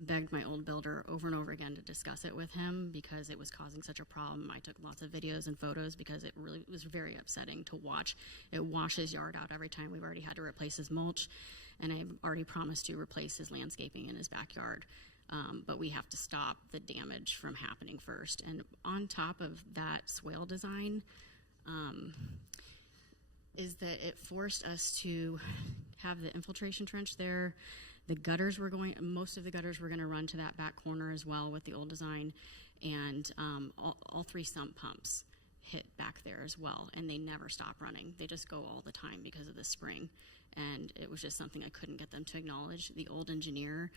begged my old builder over and over again to discuss it with him because it was causing such a problem. I took lots of videos and photos because it really was very upsetting to watch. It washed his yard out every time. We've already had to replace his mulch, and I've already promised to replace his landscaping in his backyard. But we have to stop the damage from happening first. And on top of that swale design, is that it forced us to have the infiltration trench there. The gutters were most of the gutters were going to run to that back corner as well with the old design. And all 3 sump pumps hit back there as well. And they never stop running. They just go all the time because of the spring. And it was just something I couldn't get them to acknowledge. The old engineer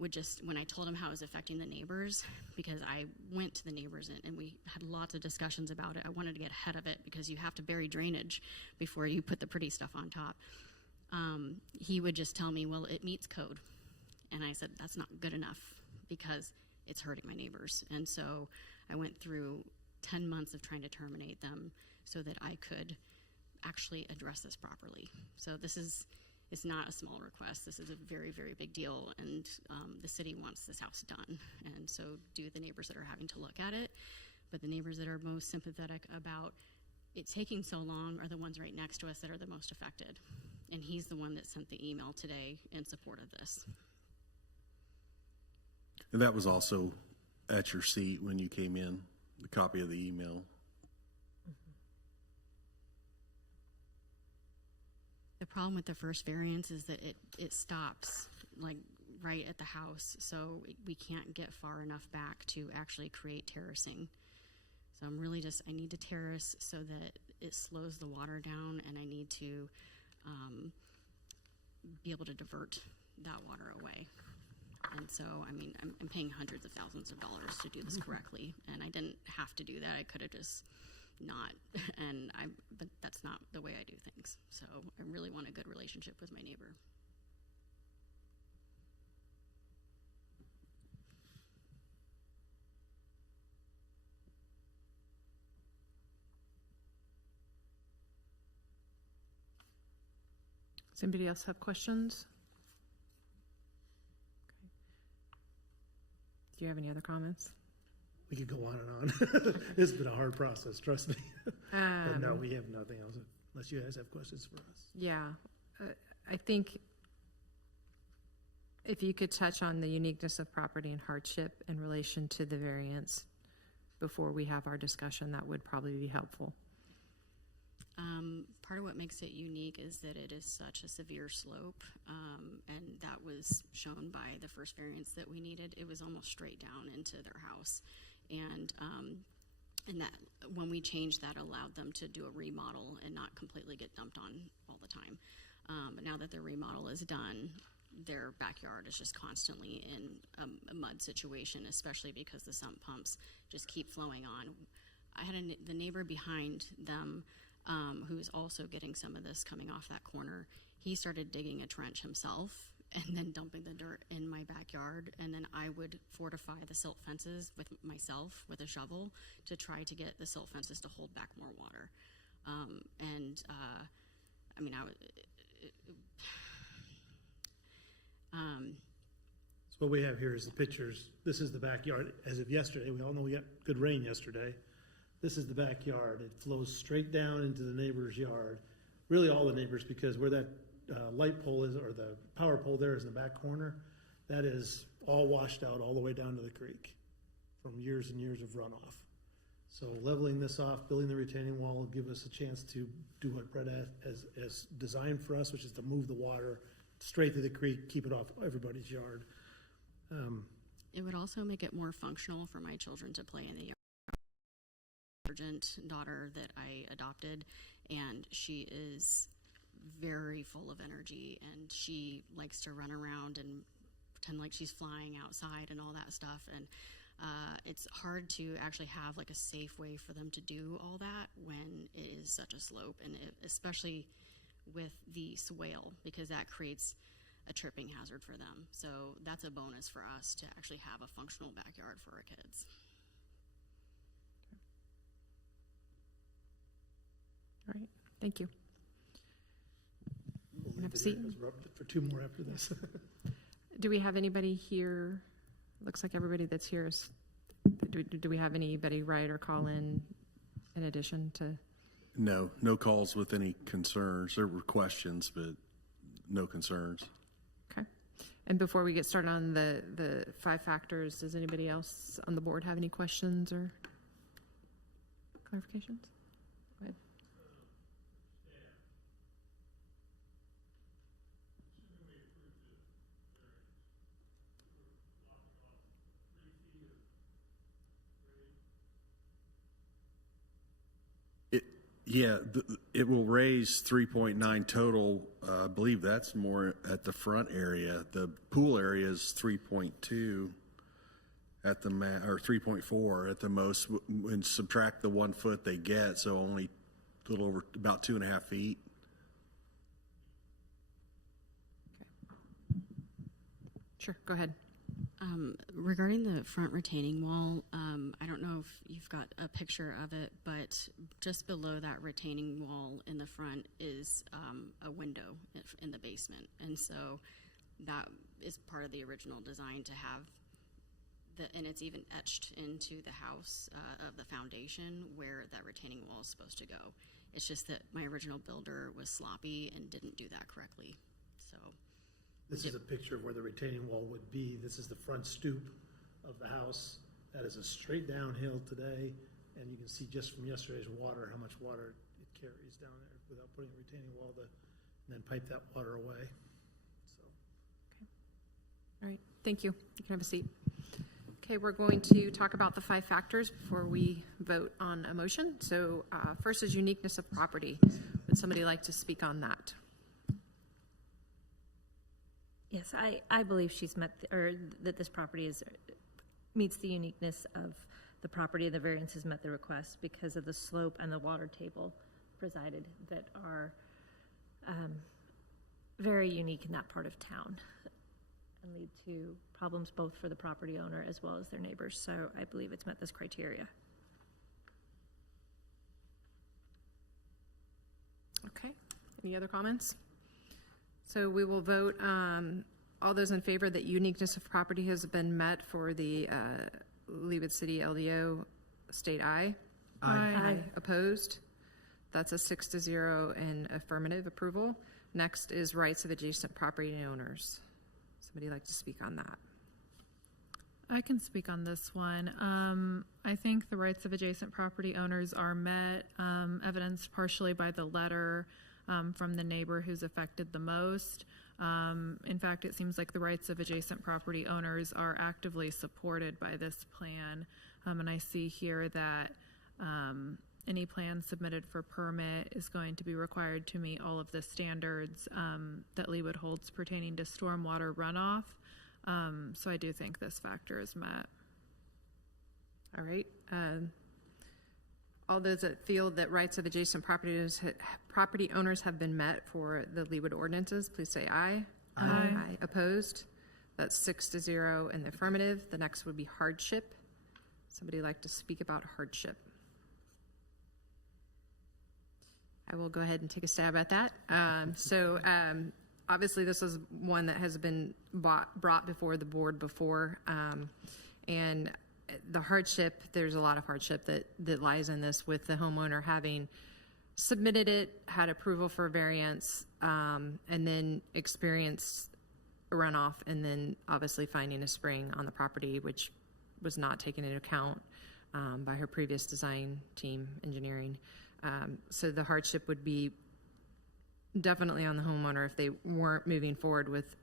would just, when I told him how it was affecting the neighbors, because I went to the neighbors and we had lots of discussions about it. I wanted to get ahead of it because you have to bury drainage before you put the pretty stuff on top. He would just tell me, well, it meets code. And I said, that's not good enough because it's hurting my neighbors. And so I went through 10 months of trying to terminate them so that I could actually address this properly. So it's not a small request. This is a very, very big deal, and the city wants this house done, and so do the neighbors that are having to look at it. But the neighbors that are most sympathetic about it taking so long are the ones right next to us that are the most affected. And he's the one that sent the email today in support of this. And that was also at your seat when you came in, the copy of the email. The problem with the first variance is that it stops like right at the house, so we can't get far enough back to actually create terracing. So I need to terrace so that it slows the water down, and I need to be able to divert that water away. And so, I mean, I'm paying hundreds of thousands of dollars to do this correctly, and I didn't have to do that. I could have just not, but that's not the way I do things. So I really want a good relationship with my neighbor. Does anybody else have questions? Okay. Do you have any other comments? We could go on and on. It's been a hard process, trust me. But no, we have nothing else, unless you guys have questions for us. Yeah, I think if you could touch on the uniqueness of property and hardship in relation to the variance before we have our discussion, that would probably be helpful. Part of what makes it unique is that it is such a severe slope, and that was shown by the first variance that we needed. It was almost straight down into their house, and that when we changed that, allowed them to do a remodel and not completely get dumped on all the time. But now that the remodel is done, their backyard is just constantly in a mud situation, especially because the sump pumps just keep flowing on. I had the neighbor behind them, who's also getting some of this coming off that corner. He started digging a trench himself and then dumping the dirt in my backyard, and then I would fortify the silt fences with myself with a shovel to try to get the silt fences to hold back more water. I mean, So what we have here is the pictures. This is the backyard as of yesterday. We all know we got good rain yesterday. This is the backyard. It flows straight down into the neighbor's yard. Really all the neighbors, because where that light pole is, or the power pole there is in the back corner, that is all washed out all the way down to the creek from years and years of runoff. So leveling this off, building the retaining wall will give us a chance to do what Brett has designed for us, which is to move the water straight to the creek, keep it off everybody's yard. It would also make it more functional for my children to play in the yard. Daughter that I adopted, and she is very full of energy, and she likes to run around and pretend like she's flying outside and all that stuff, and it's hard to actually have like a safe way for them to do all that when it is such a slope, and especially with the swale, because that creates a tripping hazard for them. So that's a bonus for us to actually have a functional backyard for our kids. All right, thank you. We'll Have a leave it seat. here 'cause we're up for two more after this. Do we have anybody here? Looks like everybody that's here is, do we have anybody write or call in addition to? No calls with any concerns. There were questions, but no concerns. Okay. And before we get started on the 5 factors, does anybody else on the board have any questions or clarifications? Go ahead. Yeah, it will raise 3.9 total. I believe that's more at the front area. The pool area is 3.2 at the or 3.4 at the most, and subtract the 1 foot they get, so only a little over about 2.5 feet. Okay. Sure, go ahead. Regarding the front retaining wall, I don't know if you've got a picture of it, but just below that retaining wall in the front is a window in the basement. And so that is part of the original design to have and it's even etched into the house of the foundation where that retaining wall is supposed to go. It's just that my original builder was sloppy and didn't do that correctly. So This is a picture of where the retaining wall would be. This is the front stoop of the house. That is a straight downhill today, and you can see just from yesterday's water how much water it carries down there without putting a retaining wall and then pipe that water away. So. Okay. All right, thank you. You can have a seat. Okay, we're going to talk about the 5 factors before we vote on a motion. So first is uniqueness of property. Would somebody like to speak on that? Yes, I believe she's met, or that this property meets the uniqueness of the property. The variance has met the request because of the slope and the water table presided that are very unique in that part of town and lead to problems both for the property owner as well as their neighbors. So I believe it's met this criteria. Okay, any other comments? So we will vote, all those in favor that uniqueness of property has been met for the Leawood City LDO, state aye. Aye. Opposed? That's a 6-0 in affirmative approval. Next is rights of adjacent property owners. Somebody like to speak on that? I can speak on this one. I think the rights of adjacent property owners are met, evidenced partially by the letter from the neighbor who's affected the most. In fact, it seems like the rights of adjacent property owners are actively supported by this plan. And I see here that any plan submitted for permit is going to be required to meet all of the standards that Leawood holds pertaining to stormwater runoff. So I do think this factor is met. All right. All those that feel that rights of adjacent property owners have been met for the Leawood ordinances, please say aye. Aye. Opposed? That's 6-0 in the affirmative. The next would be hardship. Somebody like to speak about hardship? I will go ahead and take a stab at that. Obviously, this is one that has been brought before the board before. And the hardship, there's a lot of hardship that lies in this, with the homeowner having submitted it, had approval for variance, and then experienced a runoff, and then obviously finding a spring on the property, which was not taken into account by her previous design team, engineering. So the hardship would be definitely on the homeowner if they weren't moving forward with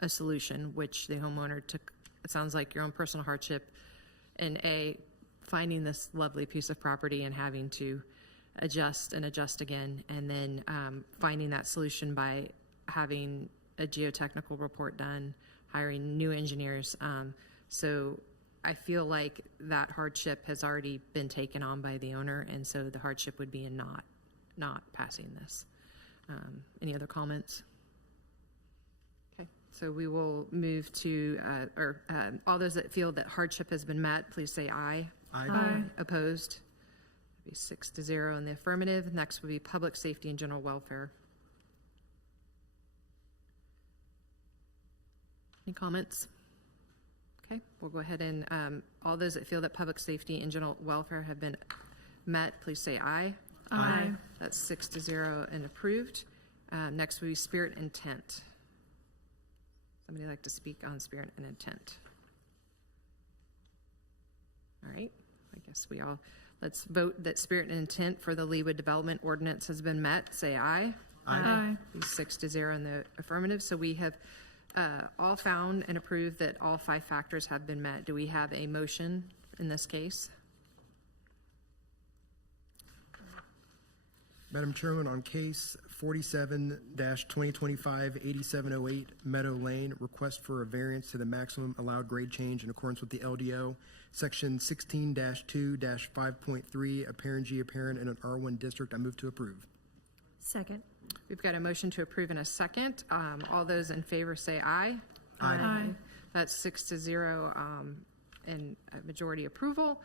a solution, which the homeowner took, it sounds like, your own personal hardship in finding this lovely piece of property and having to adjust and adjust again, and then finding that solution by having a geotechnical report done, hiring new engineers. So I feel like that hardship has already been taken on by the owner, and so the hardship would be in not passing this. Any other comments? Okay, so we will move to, all those that feel that hardship has been met, please say aye. Aye. Opposed? That'd be 6-0 in the affirmative. Next would be public safety and general welfare. Any comments? Okay, we'll go ahead and, all those that feel that public safety and general welfare have been met, please say aye. Aye. That's 6-0 and approved. Next would be spirit and intent. Somebody like to speak on spirit and intent? All right, I guess let's vote that spirit and intent for the Leawood Development Ordinance has been met. Say aye. Aye. 6-0 in the affirmative. So we have all found and approved that all 5 factors have been met. Do we have a motion in this case? Madam Chairman, on case 47-2025-8708 Meadow Lane, request for a variance to the maximum allowed grade change in accordance with the LDO, section 16-2-5.3, apparent G apparent in an R1 district. I move to approve. Second. We've got a motion to approve in a second. All those in favor say aye. Aye. That's 6-0 in majority approval.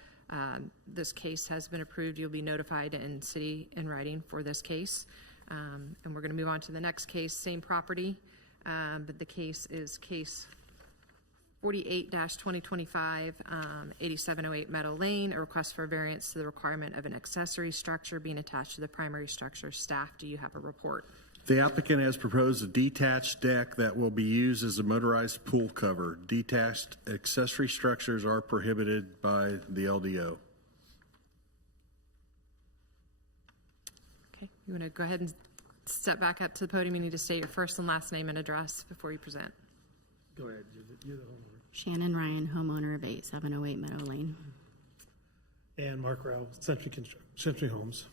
This case has been approved. You'll be notified in city in writing for this case. And we're going to move on to the next case, same property, but the case is case 48-2025, 8708 Meadow Lane, a request for a variance to the requirement of an accessory structure being attached to the primary structure. Staff, do you have a report? The applicant has proposed a detached deck that will be used as a motorized pool cover. Detached accessory structures are prohibited by the LDO. Okay, you want to go ahead and step back up to the podium. You need to state your first and last name and address before you present. Go ahead, you're the homeowner. Shannon Ryan, homeowner of 8708 Meadow Lane. And Mark Rao, Century Homes.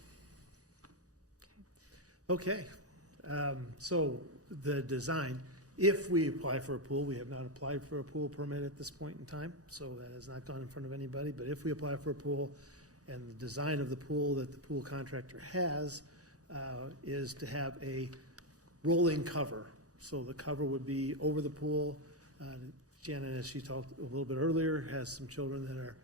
Okay, so the design, if we apply for a pool, we have not applied for a pool permit at this point in time, so that has not gone in front of anybody, but if we apply for a pool, and the design of the pool that the pool contractor has is to have a rolling cover. So the cover would be over the pool. Shannon, as she talked a little bit earlier, has some children that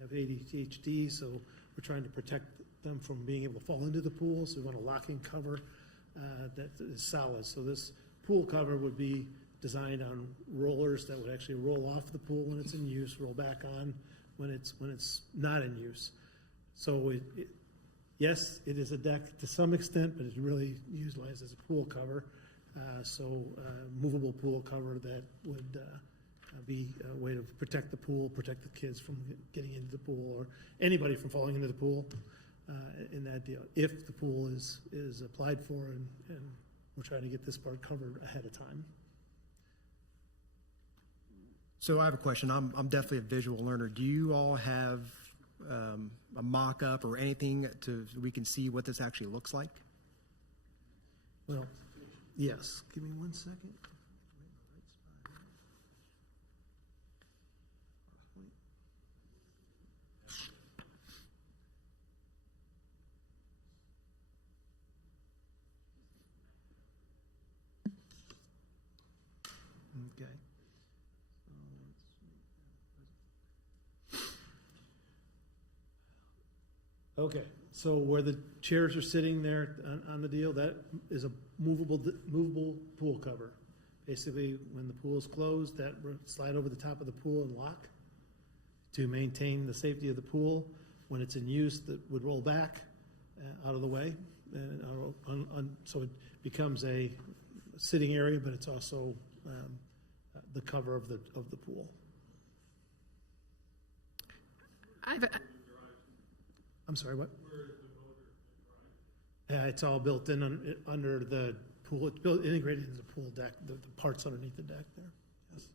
have ADHD, so we're trying to protect them from being able to fall into the pool. So we want a locking cover that is solid. So this pool cover would be designed on rollers that would actually roll off the pool when it's in use, roll back on when it's not in use. So yes, it is a deck to some extent, but it's really utilized as a pool cover. Movable pool cover that would be a way to protect the pool, protect the kids from getting into the pool, or anybody from falling into the pool in that deal. If the pool is applied for, and we're trying to get this part covered ahead of time. So I have a question. I'm definitely a visual learner. Do you all have a mock-up or anything so we can see what this actually looks like? Well, yes. Give me 1 second. Okay. Okay, so where the chairs are sitting there on the deal, that is a movable pool cover. Basically, when the pool is closed, that would slide over the top of the pool and lock to maintain the safety of the pool. When it's in use, that would roll back out of the way. So it becomes a sitting area, but it's also the cover of the pool. I'm sorry, what? It's all built in under the pool. It's built integrated into the pool deck, the parts underneath the deck there. Yes.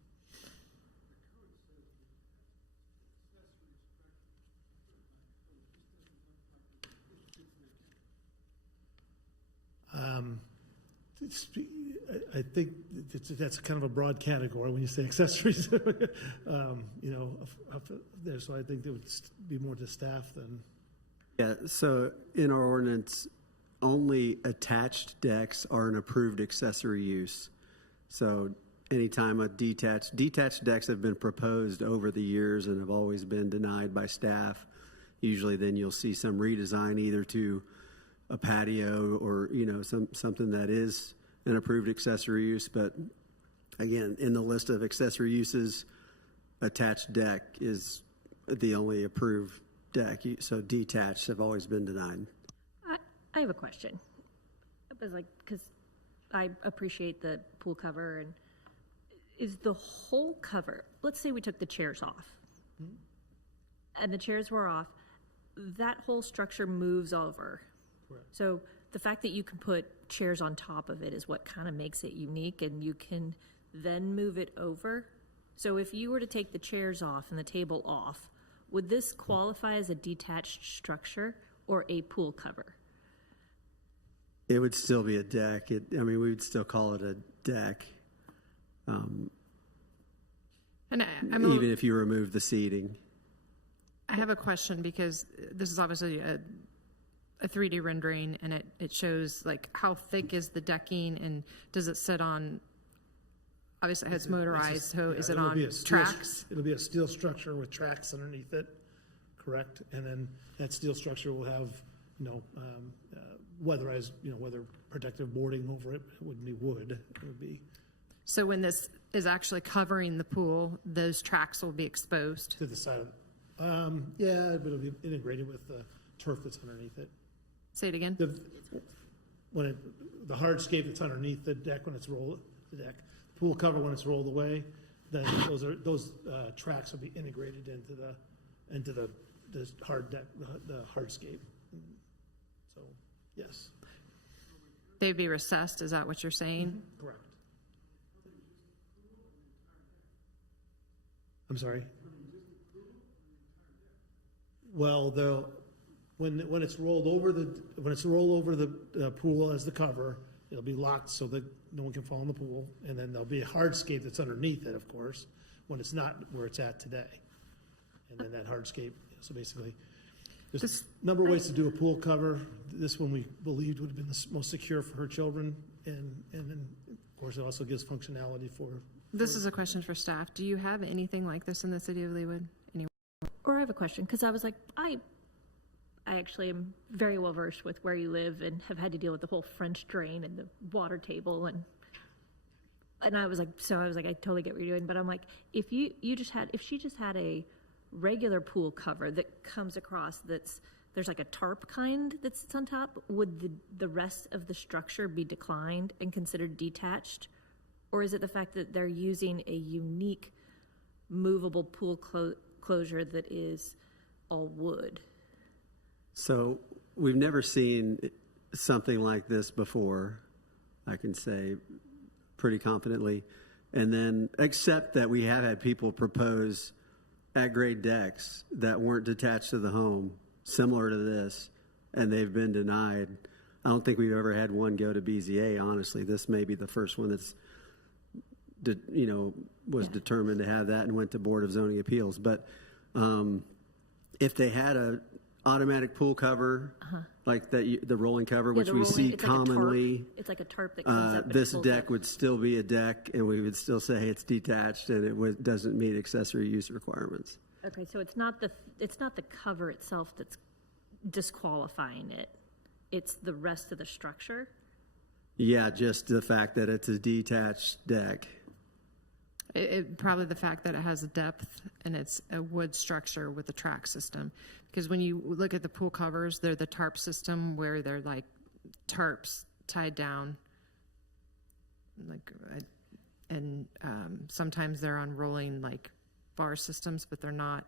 I think that's kind of a broad category when you say accessories. There. So I think it would be more to staff than. Yeah, so in our ordinance, only attached decks are an approved accessory use. So anytime detached decks have been proposed over the years and have always been denied by staff, usually then you'll see some redesign either to a patio or, something that is an approved accessory use. But again, in the list of accessory uses, attached deck is the only approved deck, so detached have always been denied. I have a question. Because I appreciate the pool cover, and is the whole cover, let's say we took the chairs off, and the chairs were off, that whole structure moves over. Correct. So the fact that you can put chairs on top of it is what kind of makes it unique, and you can then move it over. So if you were to take the chairs off and the table off, would this qualify as a detached structure or a pool cover? It would still be a deck. We would still call it a deck. Even if you remove the seating. I have a question because this is obviously a 3D rendering, and it shows like how thick is the decking, and does it sit on? Obviously, it's motorized, so is it on tracks? It'll be a steel structure with tracks underneath it, correct? And then that steel structure will have, weatherized, weather protective boarding over it. It wouldn't be wood. It would be. So when this is actually covering the pool, those tracks will be exposed to the side of it. Yeah, but it'll be integrated with the turf that's underneath it. Say it again. The hardscape that's underneath the deck when it's rolled, pool cover when it's rolled away, then those tracks will be integrated into the hard deck, the hardscape. So yes, they'd be recessed. Is that what you're saying? Correct. I'm sorry. Well, when it's rolled over the pool as the cover, it'll be locked so that no one can fall in the pool, and then there'll be a hardscape that's underneath it, of course, when it's not where it's at today. And then that hardscape. So basically, there's a number of ways to do a pool cover. This one we believed would have been the most secure for her children, and then of course it also gives functionality for. This is a question for staff. Do you have anything like this in the city of Leawood? Or I have a question, because I was like, I actually am very well versed with where you live and have had to deal with the whole French drain and the water table and I was like, I totally get what you're doing, but I'm like, if she just had a regular pool cover that comes across there's like a tarp kind that sits on top, would the rest of the structure be declined and considered detached? Or is it the fact that they're using a unique movable pool closure that is all wood? So we've never seen something like this before, I can say pretty confidently. And then, except that we have had people propose at-grade decks that weren't detached to the home, similar to this, and they've been denied. I don't think we've ever had one go to BZA, honestly. This may be the first one that's, was determined to have that and went to Board of Zoning Appeals. But if they had a automatic pool cover, like the rolling cover, which we see commonly, it's like a tarp that comes up. This deck would still be a deck, and we would still say it's detached, and it doesn't meet accessory use requirements. Okay, so it's not the cover itself that's disqualifying it. It's the rest of the structure. Yeah, just the fact that it's a detached deck. Probably the fact that it has a depth and it's a wood structure with a track system. Because when you look at the pool covers, they're the tarp system where they're like tarps tied down. And sometimes they're on rolling like bar systems, but they're not.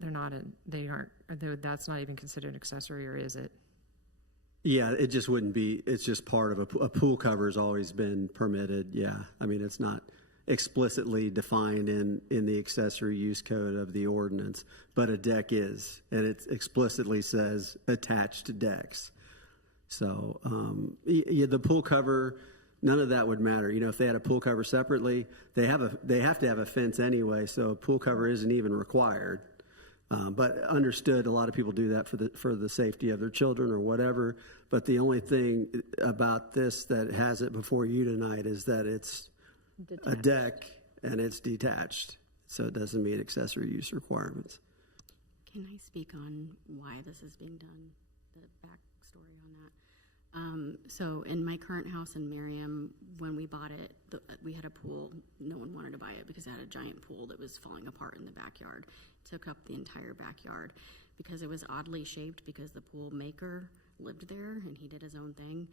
That's not even considered accessory, or is it? Yeah, it just wouldn't be. It's just part of a pool cover has always been permitted. Yeah, I mean it's not explicitly defined in the accessory use code of the ordinance, but a deck is, and it explicitly says attached decks. So the pool cover, none of that would matter. If they had a pool cover separately, they have to have a fence anyway, so a pool cover isn't even required. But understood, a lot of people do that for the safety of their children or whatever. But the only thing about this that has it before you tonight is that it's detached. A deck and it's detached, so it doesn't meet accessory use requirements. Can I speak on why this is being done? The backstory on that. So in my current house in Merriam, when we bought it, we had a pool. No one wanted to buy it because it had a giant pool that was falling apart in the backyard. It took up the entire backyard because it was oddly shaped because the pool maker lived there and he did his own thing.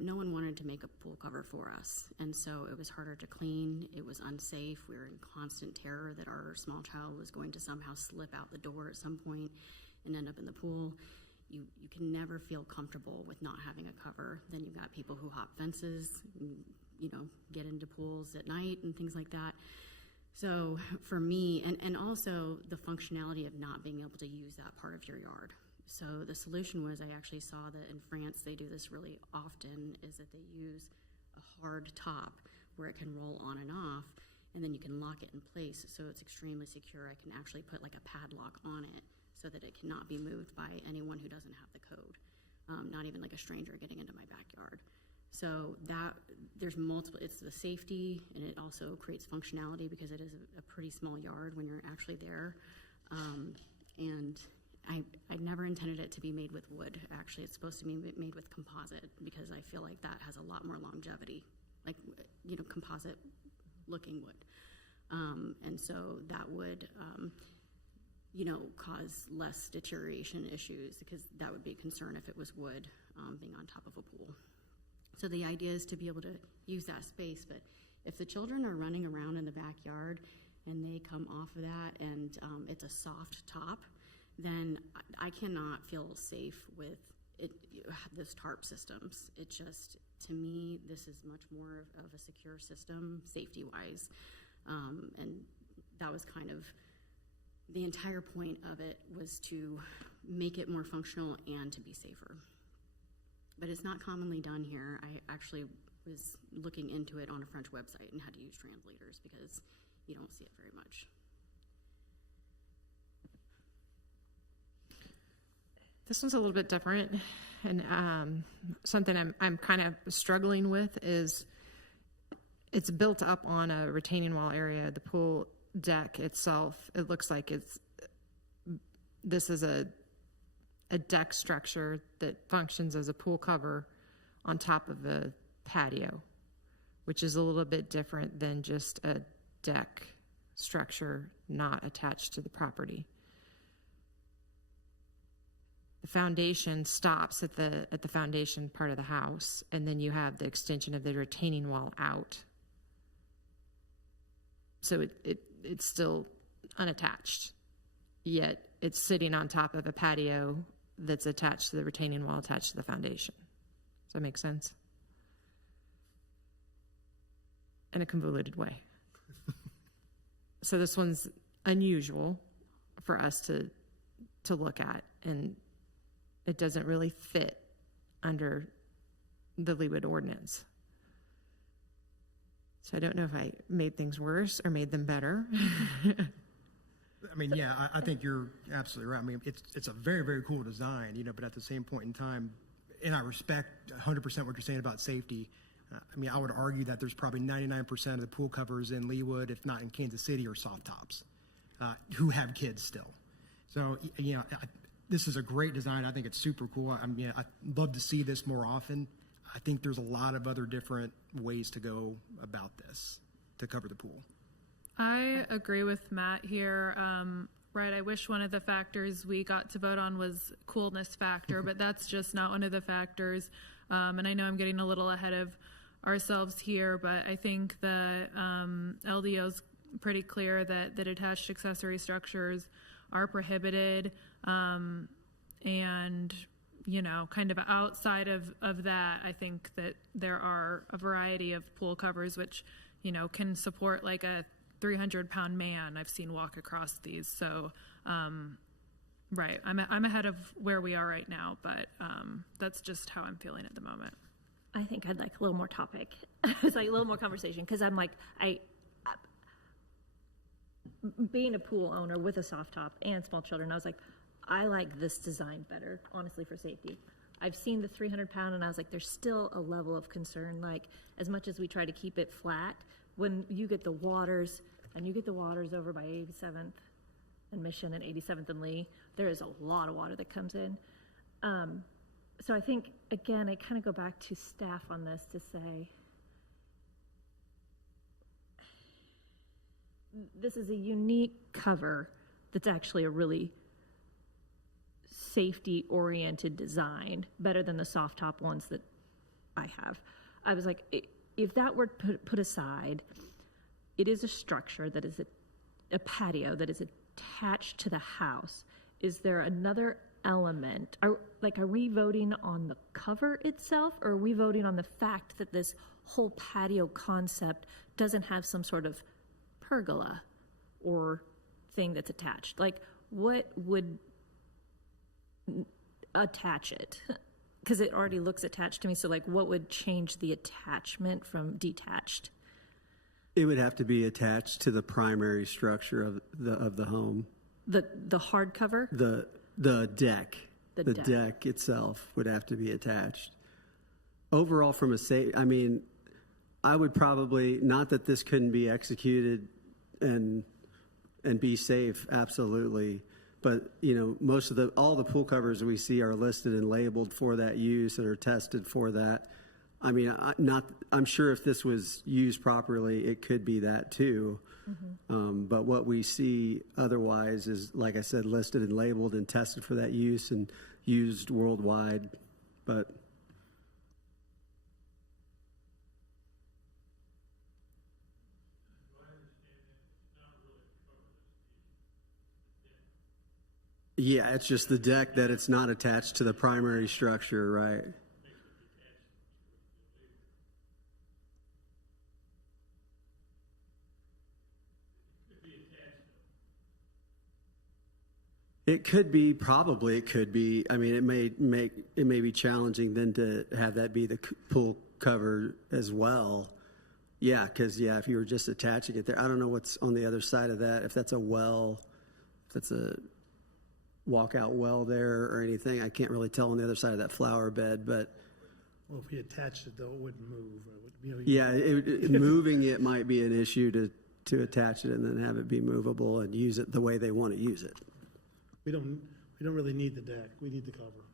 No one wanted to make a pool cover for us, and so it was harder to clean. It was unsafe. We were in constant terror that our small child was going to somehow slip out the door at some point and end up in the pool. You can never feel comfortable with not having a cover. Then you've got people who hop fences, get into pools at night and things like that. So for me, and also the functionality of not being able to use that part of your yard. So the solution was, I actually saw that in France they do this really often, is that they use a hard top where it can roll on and off, and then you can lock it in place so it's extremely secure. I can actually put like a padlock on it so that it cannot be moved by anyone who doesn't have the code, not even like a stranger getting into my backyard. So there's multiple, it's the safety, and it also creates functionality because it is a pretty small yard when you're actually there. And I never intended it to be made with wood. Actually, it's supposed to be made with composite because I feel like that has a lot more longevity, like, composite looking wood. And so that would, cause less deterioration issues because that would be a concern if it was wood being on top of a pool. So the idea is to be able to use that space, but if the children are running around in the backyard and they come off of that and it's a soft top, then I cannot feel safe with it, this tarp systems. It just, to me, this is much more of a secure system, safety-wise. And that was kind of, the entire point of it was to make it more functional and to be safer. But it's not commonly done here. I actually was looking into it on a French website and had to use translators because you don't see it very much. This one's a little bit different, and something I'm kind of struggling with is it's built up on a retaining wall area. The pool deck itself, it looks like this is a a deck structure that functions as a pool cover on top of a patio, which is a little bit different than just a deck structure not attached to the property. The foundation stops at the foundation part of the house, and then you have the extension of the retaining wall out. So it's still unattached, yet it's sitting on top of a patio that's attached to the retaining wall attached to the foundation. Does that make sense? In a convoluted way. So this one's unusual for us to look at, and it doesn't really fit under the Leawood ordinance. So I don't know if I made things worse or made them better. I mean, yeah, I think you're absolutely right. I mean, it's a very, very cool design, you know, but at the same point in time, and I respect 100% what you're saying about safety. I mean, I would argue that there's probably 99% of the pool covers in Leawood, if not in Kansas City, are soft tops, who have kids still. So, you know, this is a great design. I think it's super cool. I mean, I'd love to see this more often. I think there's a lot of other different ways to go about this to cover the pool. I agree with Matt here. Right, I wish one of the factors we got to vote on was coolness factor, but that's just not one of the factors. And I know I'm getting a little ahead of ourselves here, but I think the LDO's pretty clear that attached accessory structures are prohibited. And, you know, kind of outside of that, I think that there are a variety of pool covers which, you know, can support like a 300-pound man I've seen walk across these. So, right, I'm ahead of where we are right now, but that's just how I'm feeling at the moment. I think I'd like a little more topic. It's like a little more conversation, because I'm like, being a pool owner with a soft top and small children, I was like, I like this design better, honestly, for safety. I've seen the 300-pound, and I was like, there's still a level of concern. Like, as much as we try to keep it flat, when you get the waters, and you get the waters over by 87th and Mission and 87th and Lee, there is a lot of water that comes in. So I think, again, I kind of go back to staff on this to say, this is a unique cover that's actually a really safety-oriented design, better than the soft top ones that I have. I was like, if that were put aside, it is a structure that is a patio that is attached to the house. Is there another element? Are we voting on the cover itself, or are we voting on the fact that this whole patio concept doesn't have some sort of pergola or thing that's attached? Like, what would attach it? Because it already looks attached to me. So, like, what would change the attachment from detached? It would have to be attached to the primary structure of the home. The hard cover? The deck. The deck itself would have to be attached. Overall, from a I mean, I would probably, not that this couldn't be executed and be safe, absolutely. But, you know, all the pool covers we see are listed and labeled for that use and are tested for that. I mean, I'm sure if this was used properly, it could be that too. Mm-hmm. But what we see otherwise is, like I said, listed and labeled and tested for that use and used worldwide. But yeah, it's just the deck that it's not attached to the primary structure, right? It could be, probably it could be. I mean, it may be challenging then to have that be the pool cover as well. Yeah, because if you were just attaching it there, I don't know what's on the other side of that. If that's a well, if that's a walkout well there or anything, I can't really tell on the other side of that flower bed. But well, if we attached it though, it wouldn't move. Moving it might be an issue to attach it and then have it be movable and use it the way they want to use it. We We don't really need the deck, we need the cover.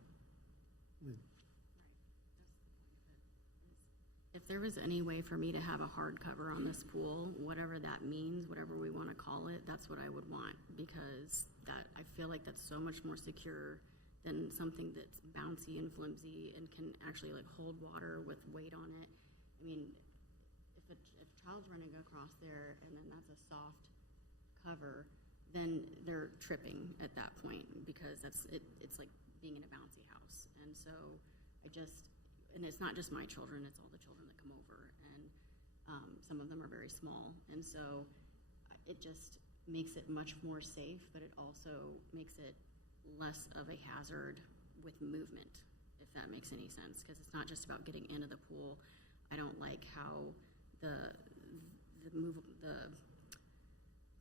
If there was any way for me to have a hard cover on this pool, whatever that means, whatever we want to call it, that's what I would want, because that, I feel like that's so much more secure than something that's bouncy and flimsy and can actually like hold water with weight on it. I mean, if a child's running across there and then that's a soft cover, then they're tripping at that point, because it's like being in a bouncy house. And so and it's not just my children, it's all the children that come over, and some of them are very small. And so it just makes it much more safe, but it also makes it less of a hazard with movement, if that makes any sense, because it's not just about getting into the pool. I don't like how the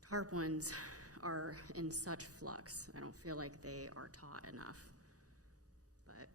tarp ones are in such flux. I don't feel like they are taught enough. But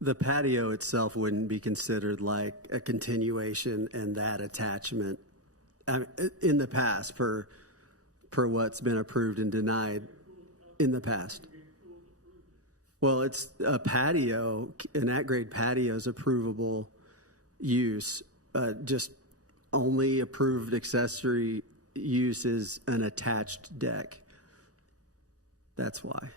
The patio itself wouldn't be considered like a continuation and that attachment in the past per what's been approved and denied in the past. Well, it's a patio, an at-grade patio is approvable use. Just only approved accessory use is an attached deck. That's why.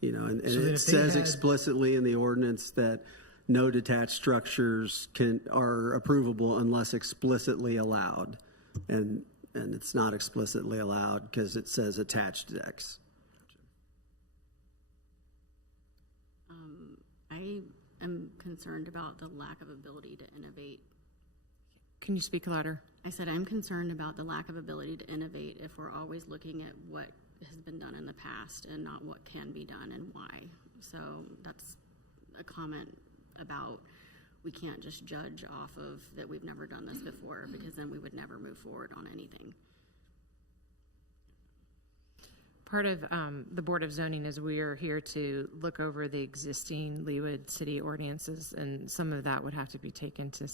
You know, and So that it if they says had- explicitly in the ordinance that no detached structures are approvable unless explicitly allowed. And it's not explicitly allowed because it says attached decks. I am concerned about the lack of ability to innovate. Can you speak louder? I said I'm concerned about the lack of ability to innovate if we're always looking at what has been done in the past and not what can be done and why. So that's a comment about we can't just judge off of that we've never done this before, because then we would never move forward on anything. Part of the Board of Zoning is we are here to look over the existing Leawood city ordinances, and some of that would have to be taken to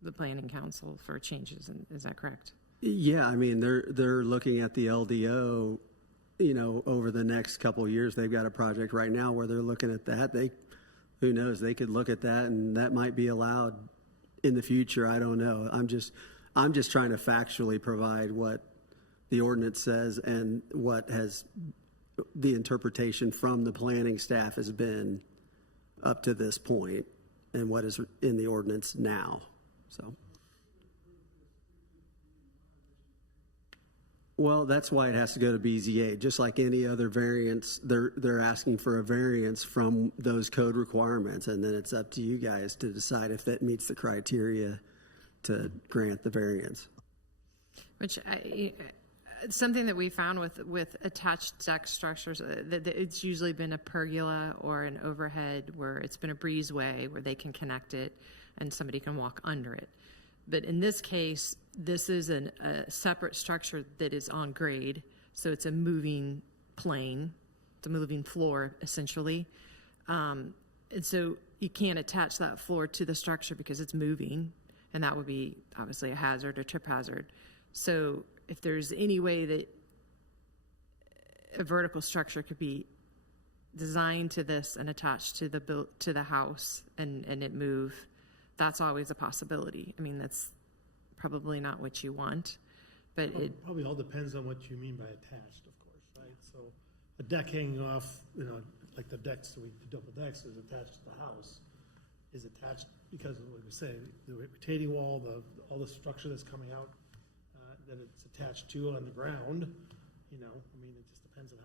the planning council for changes. Is that correct? Yeah, I mean, they're looking at the LDO, you know, over the next couple of years. They've got a project right now where they're looking at that. Who knows, they could look at that and that might be allowed in the future. I don't know. I'm just trying to factually provide what the ordinance says and what has the interpretation from the planning staff has been up to this point and what is in the ordinance now. So. Well, that's why it has to go to BZA. Just like any other variance, they're asking for a variance from those code requirements, and then it's up to you guys to decide if that meets the criteria to grant the variance. Which something that we found with attached deck structures, that it's usually been a pergola or an overhead where it's been a breezeway where they can connect it and somebody can walk under it. But in this case, this is a separate structure that is on grade, so it's a moving plane, it's a moving floor, essentially. And so you can't attach that floor to the structure because it's moving, and that would be obviously a hazard, a trip hazard. So if there's any way that a vertical structure could be designed to this and attached to the house and it move, that's always a possibility. I mean, that's probably not what you want, but it Probably all depends on what you mean by attached, of course, right? So a deck hanging off, you know, like the decks, the double decks is attached to the house, is attached because of what we say, the retaining wall, all the structure that's coming out, that it's attached to on the ground, you know, I mean, it just depends on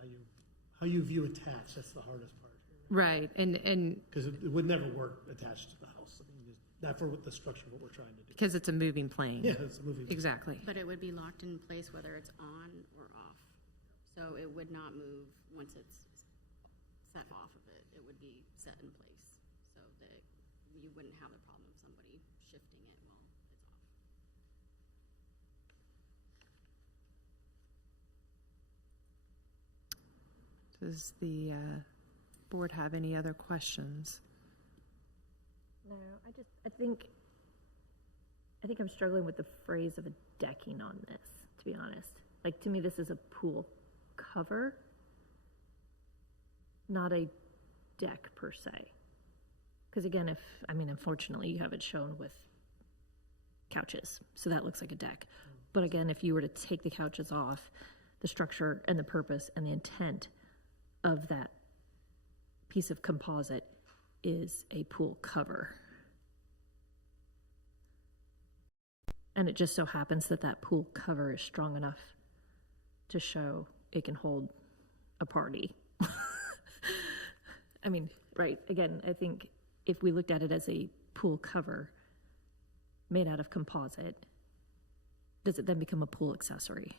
how you view attached. That's the hardest part here. right. And Because it would never work attached to the house. I mean, not for the structure, what we're trying to do. because it's a moving plane. Yeah, it's a moving. Exactly. But it would be locked in place whether it's on or off. So it would not move once it's set off of it. It would be set in place so that you wouldn't have the problem of somebody shifting it while it's off. Does the board have any other questions? No, I think I'm struggling with the phrase of a decking on this, to be honest. Like, to me, this is a pool cover, not a deck per se. Because again, unfortunately, you have it shown with couches, so that looks like a deck. But again, if you were to take the couches off, the structure and the purpose and the intent of that piece of composite is a pool cover. And it just so happens that that pool cover is strong enough to show it can hold a party. I mean, right, again, I think if we looked at it as a pool cover made out of composite, does it then become a pool accessory?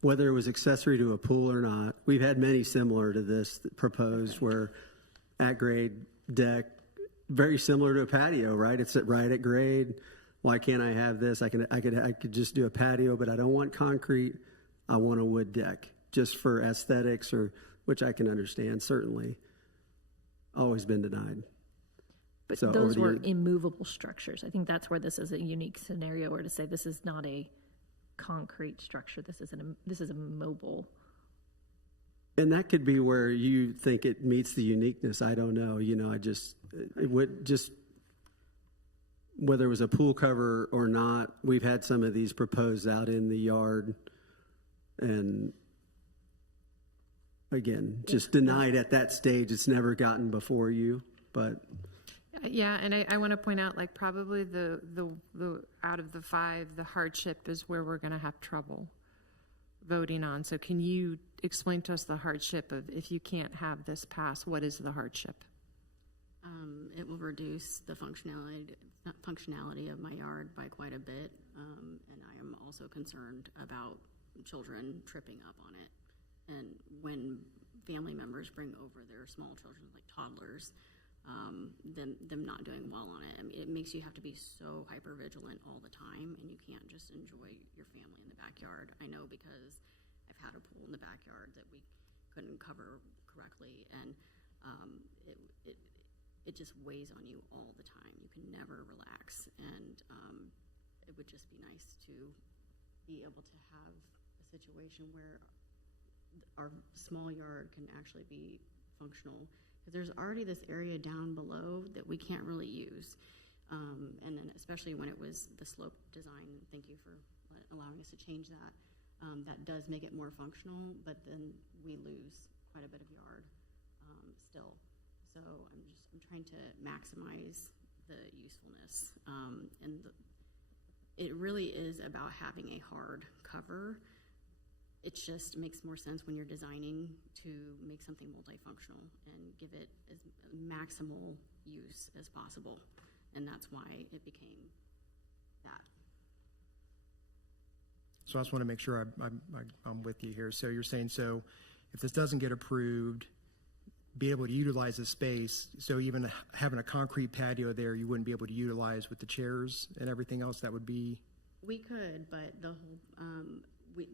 Whether it was accessory to a pool or not, we've had many similar to this proposed where at grade deck, very similar to a patio, right? It's right at grade. Why can't I have this? I could just do a patio, but I don't want concrete. I want a wood deck just for aesthetics, or which I can understand, certainly. Always been denied. But so those were immovable structures. I think that's where this is a unique scenario, where to say this is not a concrete structure. This is a mobile. And that could be where you think it meets the uniqueness. I don't know. It would just, whether it was a pool cover or not, we've had some of these proposed out in the yard, and again, just denied at that stage. It's never gotten before you, but. Yeah, and I want to point out, like, probably the out of the 5, the hardship is where we're going to have trouble voting on. So can you explain to us the hardship of, if you can't have this pass, what is the hardship? It will reduce the functionality of my yard by quite a bit, and I am also concerned about children tripping up on it. And when family members bring over their small children, like toddlers, them not doing well on it. I mean, it makes you have to be so hyper vigilant all the time, and you can't just enjoy your family in the backyard. I know because I've had a pool in the backyard that we couldn't cover correctly, and it just weighs on you all the time. You can never relax, and it would just be nice to be able to have a situation where our small yard can actually be functional. There's already this area down below that we can't really use. And then especially when it was the slope design, thank you for allowing us to change that. That does make it more functional, but then we lose quite a bit of yard still. So I'm trying to maximize the usefulness. It really is about having a hard cover. It just makes more sense when you're designing to make something multifunctional and give it as maximal use as possible. And that's why it became that. So I just want to make sure I'm with you here. So you're saying, so if this doesn't get approved, be able to utilize the space, so even having a concrete patio there, you wouldn't be able to utilize with the chairs and everything else that would be? We could, but the whole,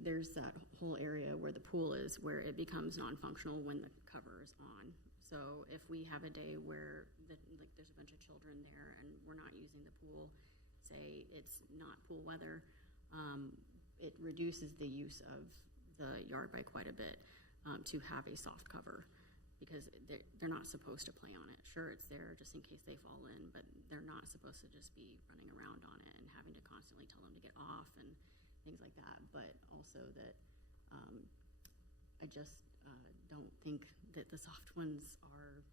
there's that whole area where the pool is, where it becomes non-functional when the cover is on. So if we have a day where there's a bunch of children there and we're not using the pool, say it's not pool weather, it reduces the use of the yard by quite a bit to have a soft cover, because they're not supposed to play on it. Sure, it's there just in case they fall in, but they're not supposed to just be running around on it and having to constantly tell them to get off and things like that. But also that I just don't think that the soft ones are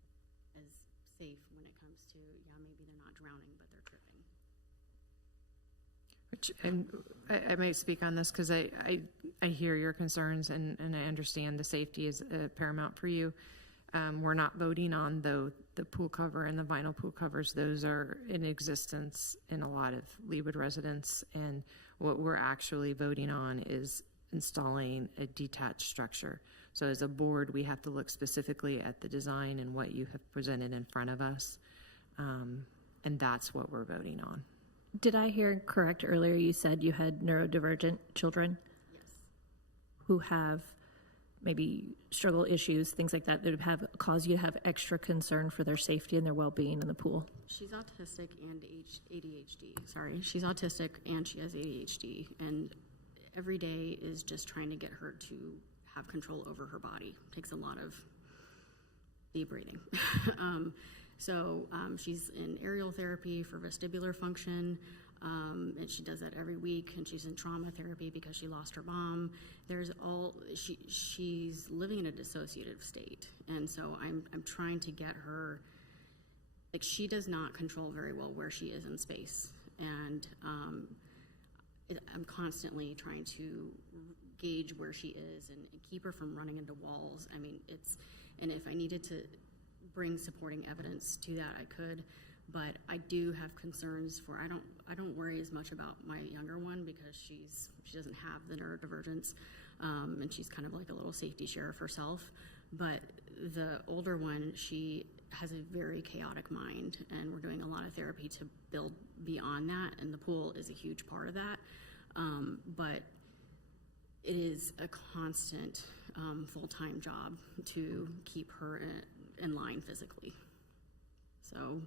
as safe when it comes to, maybe they're not drowning, but they're tripping. I might speak on this because I hear your concerns, and I understand the safety is paramount for you. We're not voting on, though, the pool cover and the vinyl pool covers. Those are in existence in a lot of Leawood residents, and what we're actually voting on is installing a detached structure. So as a board, we have to look specifically at the design and what you have presented in front of us. And that's what we're voting on. Did I hear correct earlier? You said you had neurodivergent children? Yes. Who have maybe struggle issues, things like that, that would have cause you to have extra concern for their safety and their well-being in the pool? She's autistic and ADHD. Sorry, she's autistic and she has ADHD, and every day is just trying to get her to have control over her body. Takes a lot of deep breathing. She's in aerial therapy for vestibular function, and she does that every week. And she's in trauma therapy because she lost her mom. She's living in a dissociative state, and so I'm trying to get her. Like, she does not control very well where she is in space, and I'm constantly trying to gauge where she is and keep her from running into walls. I mean, and if I needed to bring supporting evidence to that, I could, but I do have concerns for, I don't worry as much about my younger one because she doesn't have the neurodivergence, and she's kind of like a little safety sheriff herself. But the older one, she has a very chaotic mind, and we're doing a lot of therapy to build beyond that, and the pool is a huge part of that. But it is a constant full-time job to keep her in line physically. So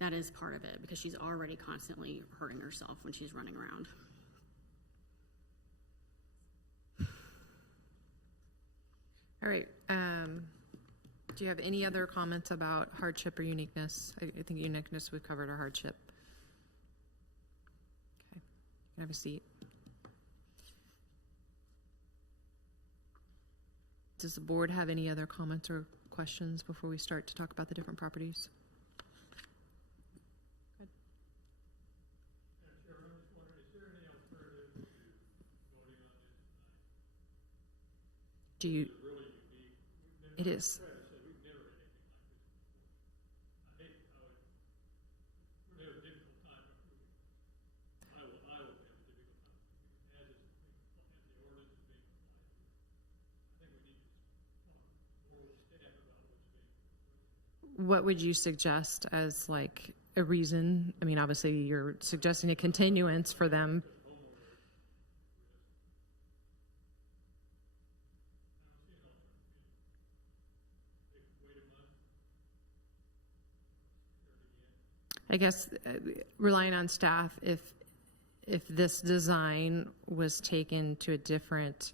that is part of it, because she's already constantly hurting herself when she's running around. All right. Do you have any other comments about hardship or uniqueness? I think uniqueness, we've covered our hardship. Okay, you can have a seat. Does the board have any other comments or questions before we start to talk about the different properties? Do you? It is. What would you suggest as like a reason? I mean, obviously you're suggesting a continuance for them. I guess relying on staff, if this design was taken to a different,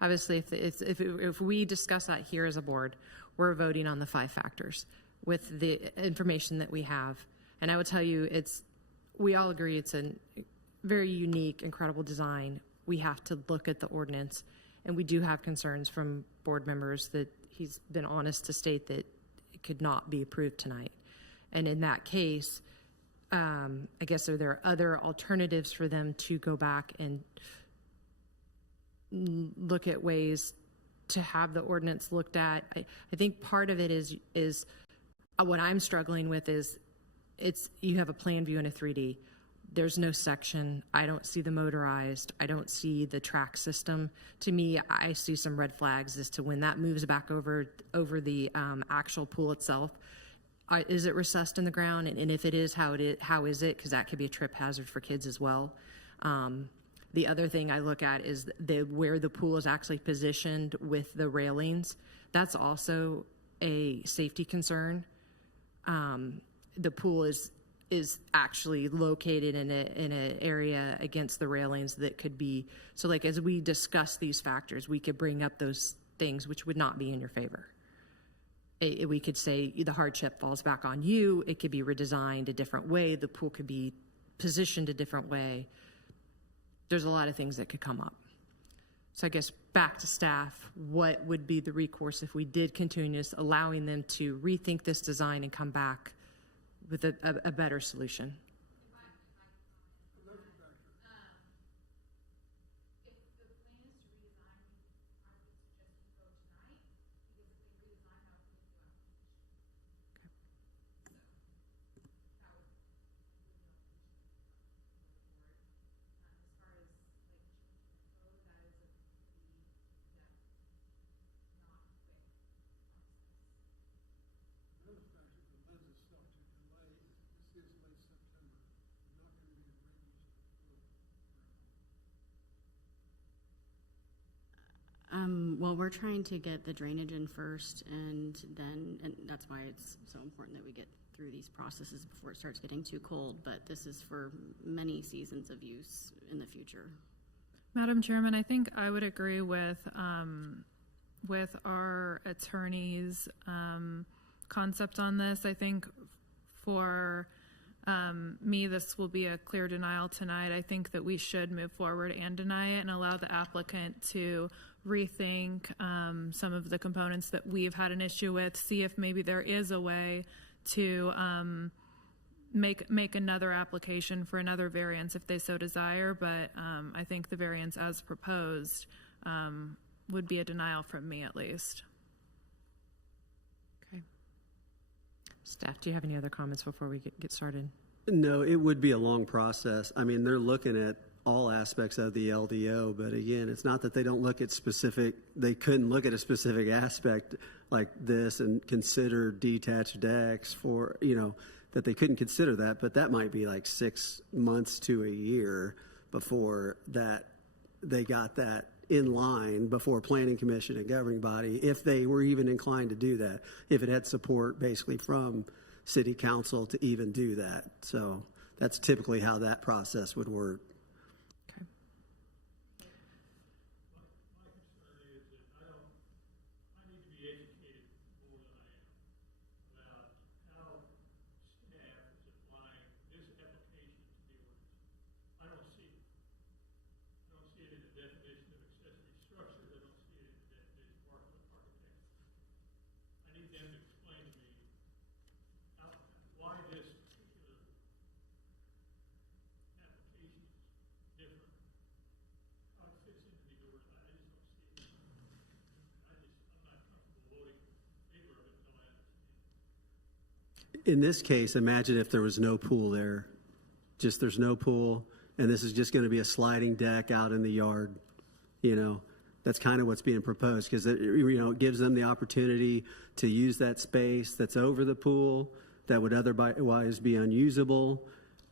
obviously if we discuss that here as a board, we're voting on the 5 factors with the information that we have. And I would tell you, we all agree it's a very unique, incredible design. We have to look at the ordinance, and we do have concerns from board members that he's been honest to state that it could not be approved tonight. And in that case, I guess are there other alternatives for them to go back and look at ways to have the ordinance looked at? I think part of it is what I'm struggling with is you have a plan view and a 3D. There's no section. I don't see the motorized. I don't see the track system. To me, I see some red flags as to when that moves back over the actual pool itself. Is it recessed in the ground? And if it is, how is it? Because that could be a trip hazard for kids as well. The other thing I look at is where the pool is actually positioned with the railings. That's also a safety concern. The pool is actually located in an area against the railings that could be, so like as we discuss these factors, we could bring up those things which would not be in your favor. We could say the hardship falls back on you. It could be redesigned a different way. The pool could be positioned a different way. There's a lot of things that could come up. So I guess back to staff, what would be the recourse if we did continue this, allowing them to rethink this design and come back with a better solution? Well, we're trying to get the drainage in first, and that's why it's so important that we get through these processes before it starts getting too cold, but this is for many seasons of use in the future. Madam Chairman, I think I would agree with our attorney's concept on this. I think for me, this will be a clear denial tonight. I think that we should move forward and deny it and allow the applicant to rethink some of the components that we've had an issue with, see if maybe there is a way to make another application for another variance if they so desire, but I think the variance as proposed would be a denial from me at least. Okay. Staff, do you have any other comments before we get started? No, it would be a long process. I mean, they're looking at all aspects of the LDO, but again, it's not that they don't look at they couldn't look at a specific aspect like this and consider detached decks for, that they couldn't consider that, but that might be like 6 months to a year before that they got that in line before Planning Commission and governing body, if they were even inclined to do that, if it had support basically from City Council to even do that. So that's typically how that process would work. Okay. In this case, imagine if there was no pool there. Just there's no pool, and this is just going to be a sliding deck out in the yard. That's kind of what's being proposed because it gives them the opportunity to use that space that's over the pool that would otherwise be unusable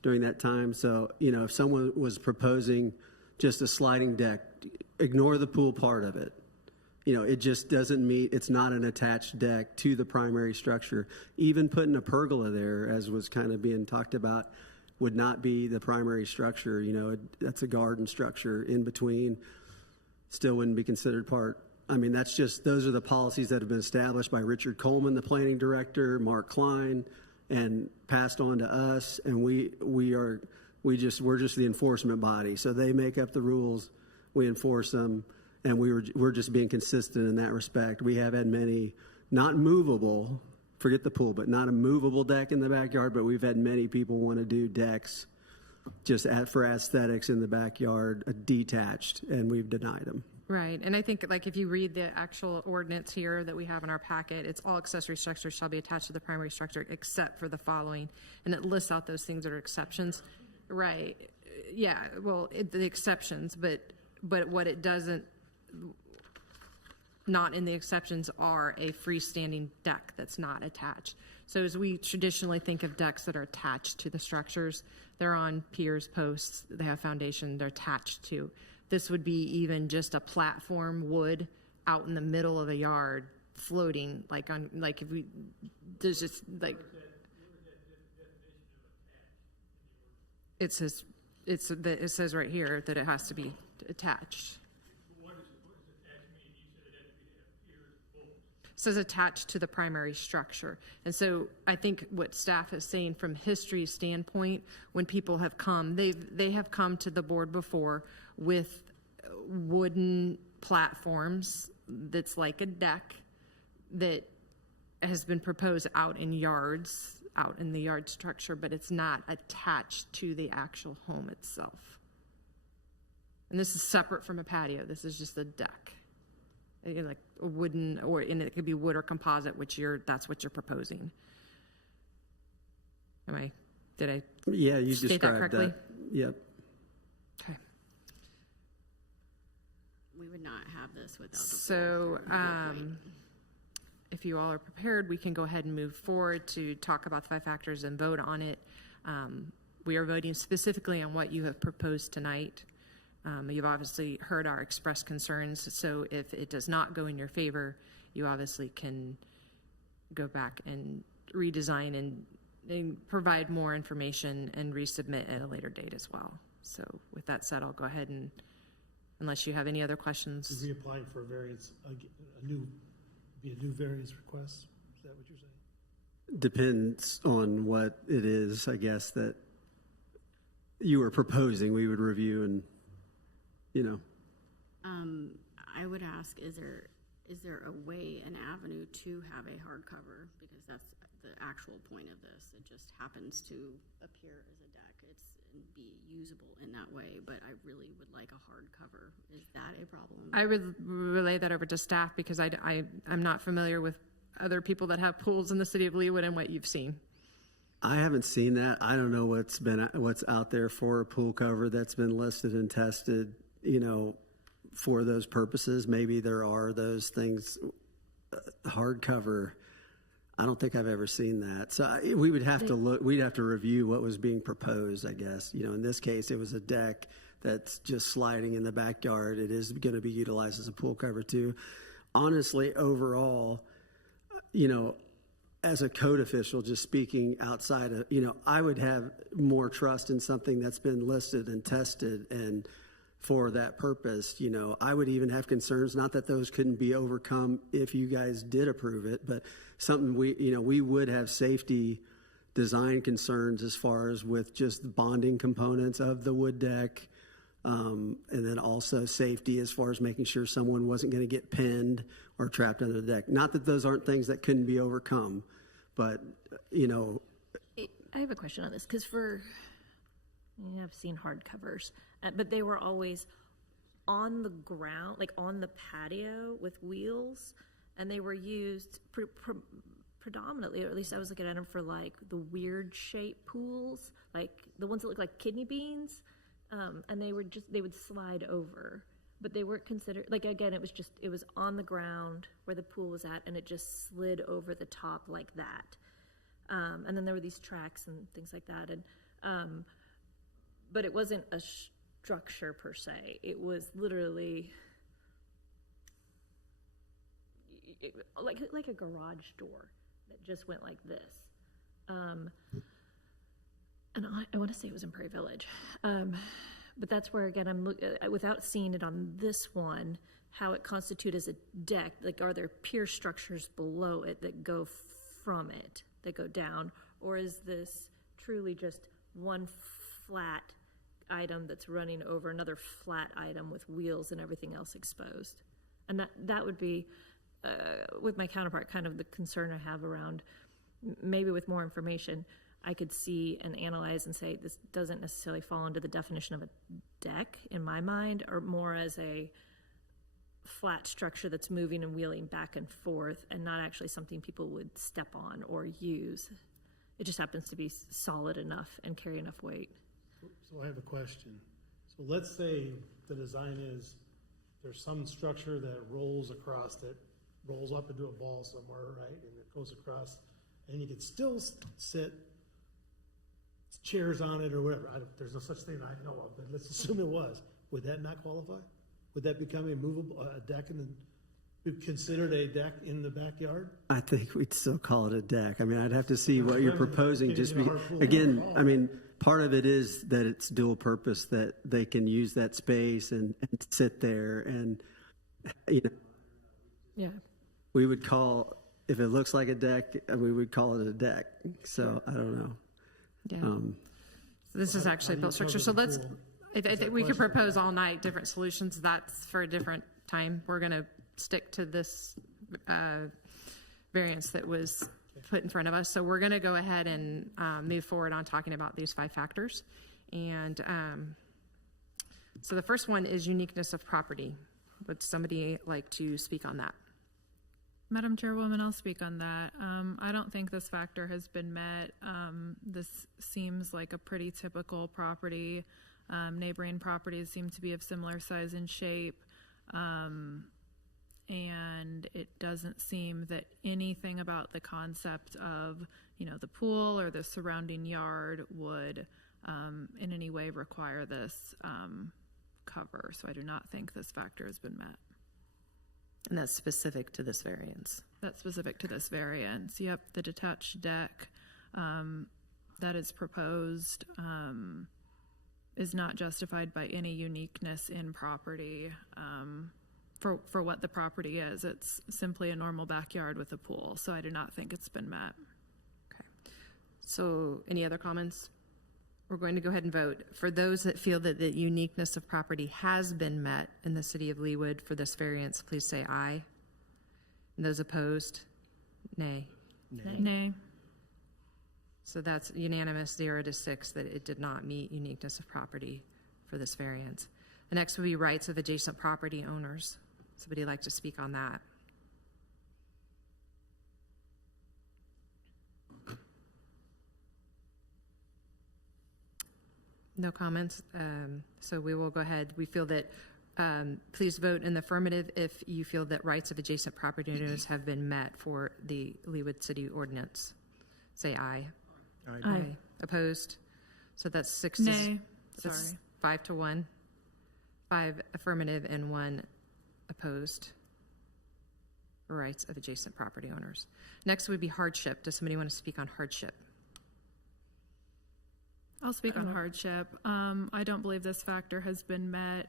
during that time. So, if someone was proposing just a sliding deck, ignore the pool part of it. It just doesn't meet, it's not an attached deck to the primary structure. Even putting a pergola there, as was kind of being talked about, would not be the primary structure. That's a garden structure in between. Still wouldn't be considered part. I mean, those are the policies that have been established by Richard Coleman, the planning director, Mark Klein, and passed on to us. And we're just the enforcement body. So they make up the rules, we enforce them. And we're just being consistent in that respect. We have had many, not movable, forget the pool, but not a movable deck in the backyard, but we've had many people want to do decks just for aesthetics in the backyard, detached, and we've denied them. Right, and I think if you read the actual ordinance here that we have in our packet, it's all accessory structures shall be attached to the primary structure except for the following, and it lists out those things that are exceptions. Right, yeah, well, the exceptions, but what it doesn't, not in the exceptions are a freestanding deck that's not attached. So as we traditionally think of decks that are attached to the structures, they're on piers, posts, they have foundation, they're attached to. This would be even just a platform wood out in the middle of a yard floating, it says right here that it has to be attached. Says attached to the primary structure. And so I think what staff is saying from history standpoint, when people have come, they have come to the board before with wooden platforms that's like a deck that has been proposed out in yards, out in the yard structure, but it's not attached to the actual home itself. And this is separate from a patio. This is just a deck. Like a wooden, and it could be wood or composite, that's what you're proposing. Did I Yeah, you state described that correctly? Yep. Okay. We would not have this without the So, if you all are prepared, we can go ahead and move forward to talk about the 5 factors and vote on it. We are voting specifically on what you have proposed tonight. You've obviously heard our express concerns, so if it does not go in your favor, you obviously can go back and redesign and provide more information and resubmit at a later date as well. So with that said, I'll go ahead and, unless you have any other questions. Is he applying for a variance, a new variance request? Is that what you're saying? Depends on what it is, I guess, that you were proposing. We would review and, I would ask, is there a way, an avenue to have a hardcover? Because that's the actual point of this. It just happens to appear as a deck. And be usable in that way, but I really would like a hardcover. Is that a problem? I would relay that over to staff because I'm not familiar with other people that have pools in the city of Leawood and what you've seen. I haven't seen that. I don't know what's out there for a pool cover that's been listed and tested, for those purposes. Maybe there are those things. Hardcover, I don't think I've ever seen that. So we would have to look, we'd have to review what was being proposed, I guess. In this case, it was a deck that's just sliding in the backyard. It is going to be utilized as a pool cover too. Honestly, overall, as a code official, just speaking outside of, I would have more trust in something that's been listed and tested and for that purpose. I would even have concerns, not that those couldn't be overcome if you guys did approve it, but something we would have safety design concerns as far as with just the bonding components of the wood deck. And then also safety as far as making sure someone wasn't going to get pinned or trapped under the deck. Not that those aren't things that couldn't be overcome, but, I have a question on this, because I've seen hardcovers, but they were always on the ground, like on the patio with wheels, and they were used predominantly, or at least I was looking at them for like the weird shaped pools, like the ones that look like kidney beans, and they would slide over, but they weren't considered, like, again, it was on the ground where the pool was at, and it just slid over the top like that. And then there were these tracks and things like that, and but it wasn't a structure per se. It was literally like a garage door that just went like this. And I want to say it was in Prairie Village. But that's where, again, I'm without seeing it on this one, how it constitutes as a deck. Like, are there pier structures below it that go from it, that go down? Or is this truly just one flat item that's running over another flat item with wheels and everything else exposed? And that would be, with my counterpart, kind of the concern I have around, maybe with more information, I could see and analyze and say this doesn't necessarily fall into the definition of a deck in my mind, or more as a flat structure that's moving and wheeling back and forth and not actually something people would step on or use. It just happens to be solid enough and carry enough weight. So I have a question. So let's say the design is there's some structure that rolls across, that rolls up into a ball somewhere, right? And it goes across, and you can still sit chairs on it or whatever. There's no such thing I know of, but let's assume it was. Would that not qualify? Would that become a movable deck and be considered a deck in the backyard? I think we'd still call it a deck. I mean, I'd have to see what you're proposing. Part of it is that it's dual purpose, that they can use that space and sit there, and Yeah. we would call, if it looks like a deck, we would call it a deck. So I don't know. Yeah. This is actually a built structure. So let's, I think we could propose all night different solutions. That's for a different time. We're going to stick to this variance that was put in front of us. So we're going to go ahead and move forward on talking about these 5 factors. And so the first one is uniqueness of property. Would somebody like to speak on that? Madam Chairwoman, I'll speak on that. I don't think this factor has been met. This seems like a pretty typical property. Neighboring properties seem to be of similar size and shape. And it doesn't seem that anything about the concept of, the pool or the surrounding yard would in any way require this cover. So I do not think this factor has been met. And that's specific to this variance. That's specific to this variance. Yep, the detached deck that is proposed is not justified by any uniqueness in property for what the property is. It's simply a normal backyard with a pool, so I do not think it's been met. Okay. So any other comments? We're going to go ahead and vote. For those that feel that the uniqueness of property has been met in the city of Leawood for this variance, please say aye. And those opposed, nay. Nay. So that's unanimous, 0-6, that it did not meet uniqueness of property for this variance. The next would be rights of adjacent property owners. Somebody like to speak on that? No comments. So we will go ahead. We feel that, please vote in the affirmative if you feel that rights of adjacent property owners have been met for the Leawood City Ordinance. Say aye. Aye. Opposed? So that's 6 Nay. that's Sorry. 5-1. 5 affirmative and 1 opposed for rights of adjacent property owners. Next would be hardship. Does somebody want to speak on hardship? I'll speak on hardship. I don't believe this factor has been met.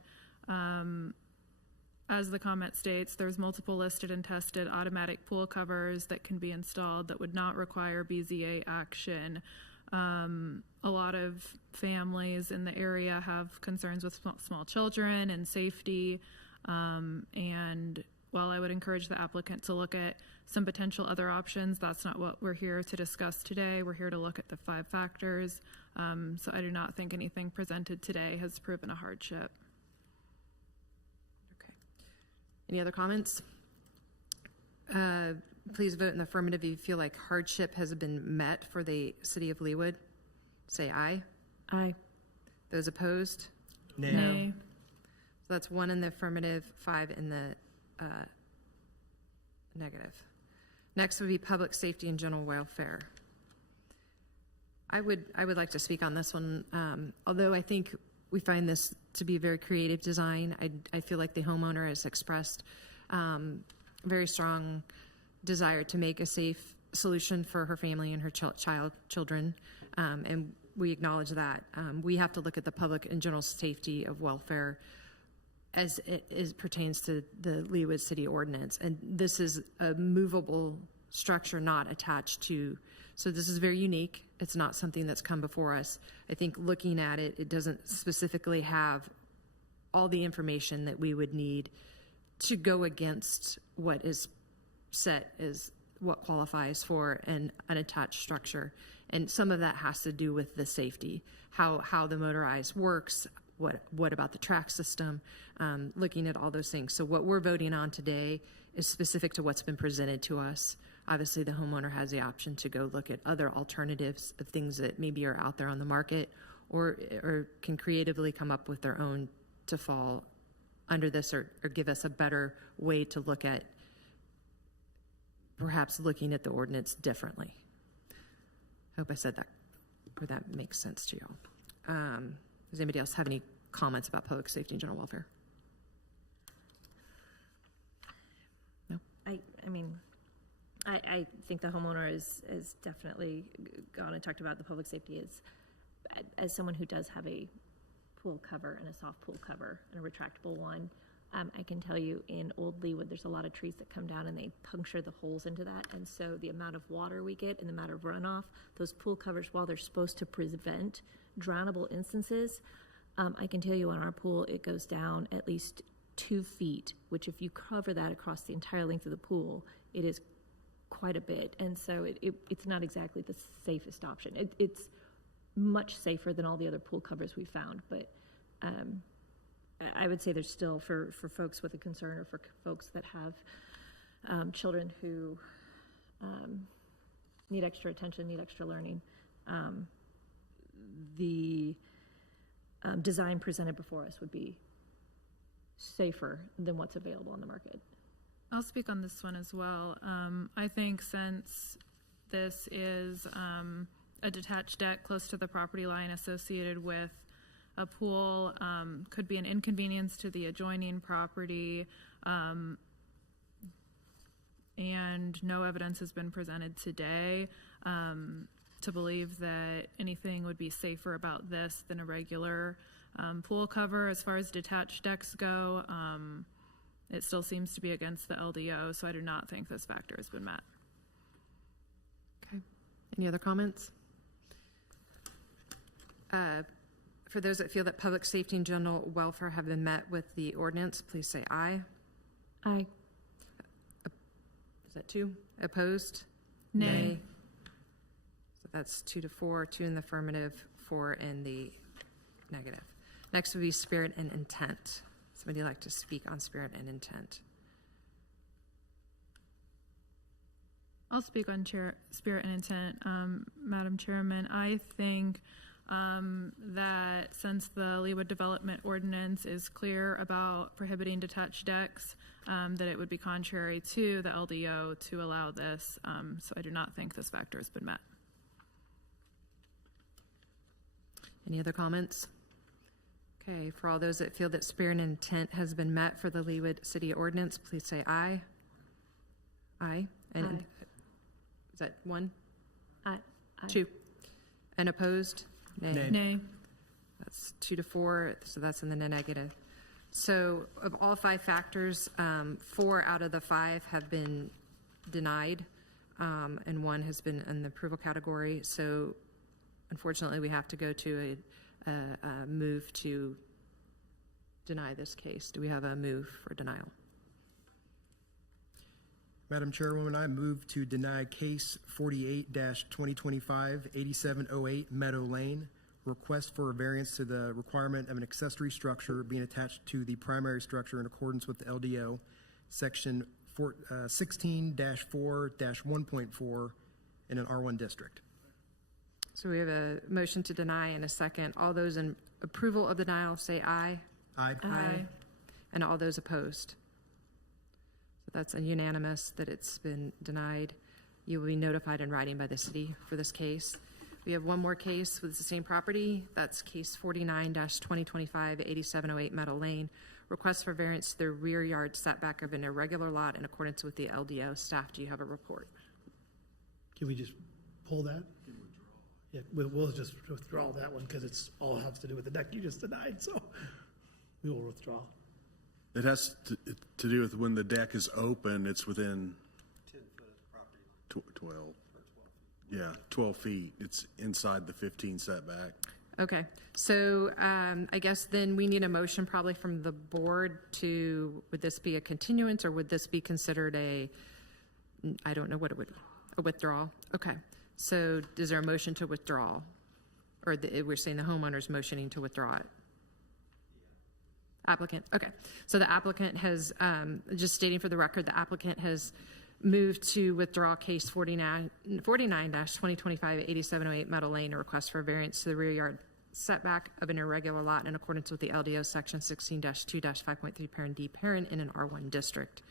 As the comment states, there's multiple listed and tested automatic pool covers that can be installed that would not require BZA action. A lot of families in the area have concerns with small children and safety. And while I would encourage the applicant to look at some potential other options, that's not what we're here to discuss today. We're here to look at the 5 factors. So I do not think anything presented today has proven a hardship. Okay. Any other comments? Please vote in the affirmative if you feel like hardship has been met for the city of Leawood. Say aye. Aye. Those opposed? Nay. So that's 1 in the affirmative, 5 in the negative. Next would be public safety and general welfare. I would like to speak on this one. Although I think we find this to be a very creative design, I feel like the homeowner has expressed very strong desire to make a safe solution for her family and her children, and we acknowledge that. We have to look at the public and general safety of welfare as it pertains to the Leawood City Ordinance, and this is a movable structure not attached to, so this is very unique. It's not something that's come before us. I think looking at it, it doesn't specifically have all the information that we would need to go against what is set as what qualifies for an unattached structure. And some of that has to do with the safety, how the motorized works, what about the track system, looking at all those things. So what we're voting on today is specific to what's been presented to us. Obviously, the homeowner has the option to go look at other alternatives of things that maybe are out there on the market, or can creatively come up with their own to fall under this, or give us a better way to look at perhaps looking at the ordinance differently. I hope I said that, or that makes sense to y'all. Does anybody else have any comments about public safety and general welfare? No? I think the homeowner is definitely gone and talked about the public safety as someone who does have a pool cover and a soft pool cover and a retractable one. I can tell you in Old Leawood, there's a lot of trees that come down and they puncture the holes into that. And so the amount of water we get and the amount of runoff, those pool covers, while they're supposed to prevent drownable instances, I can tell you on our pool, it goes down at least 2 feet, which if you cover that across the entire length of the pool, it is quite a bit. And so it's not exactly the safest option. It's much safer than all the other pool covers we found, but I would say there's still, for folks with a concern, or for folks that have children who need extra attention, need extra learning, the design presented before us would be safer than what's available on the market. I'll speak on this one as well. I think since this is a detached deck close to the property line associated with a pool could be an inconvenience to the adjoining property, and no evidence has been presented today to believe that anything would be safer about this than a regular pool cover. As far as detached decks go, it still seems to be against the LDO, so I do not think this factor has been met. Okay. Any other comments? For those that feel that public safety and general welfare have been met with the ordinance, please say aye. Aye. Is that 2? Opposed? Nay. So that's 2 to 4, 2 in the affirmative, 4 in the negative. Next would be spirit and intent. Somebody like to speak on spirit and intent? I'll speak on spirit and intent, Madam Chairman. I think that since the Leawood Development Ordinance is clear about prohibiting detached decks, that it would be contrary to the LDO to allow this. So I do not think this factor has been met. Any other comments? Okay, for all those that feel that spirit and intent has been met for the Leawood City Ordinance, please say aye. Aye. And Aye. is that 1? Aye. 2. And opposed? Nay. Nay. That's 2 to 4, so that's in the negative. So of all 5 factors, 4 out of the 5 have been denied, and 1 has been in the approval category. So unfortunately, we have to go to a move to deny this case. Do we have a move for denial? Madam Chairwoman, I move to deny case 48-2025 8708 Meadow Lane, request for a variance to the requirement of an accessory structure being attached to the primary structure in accordance with the LDO, section 16-4-1.4 in an R1 district. So we have a motion to deny and a second. All those in approval of denial say aye. Aye. Aye. And all those opposed? So that's a unanimous that it's been denied. You will be notified in writing by the city for this case. We have one more case with the same property. That's case 49-2025 8708 Meadow Lane. Request for variance to the rear yard setback of an irregular lot in accordance with the LDO. Staff, do you have a report? Can we just pull that? Yeah, we'll just withdraw that one because it's all has to do with the deck you just denied, so we will withdraw. It has to do with when the deck is open, it's within 10 foot of property line. 12. Yeah, 12 feet. It's inside the 15 setback. Okay, so I guess then we need a motion probably from the board to, would this be a continuance or would this be considered a, I don't know what it would, a withdrawal? Okay, so is there a motion to withdraw? Or we're saying the homeowner's motioning to withdraw it? Applicant, okay. So the applicant has, just stating for the record, the applicant has moved to withdraw case 49-2025 8708 Meadow Lane, a request for variance to the rear yard setback of an irregular lot in accordance with the LDO section 16-2-5.3 parent D parent in an R1 district.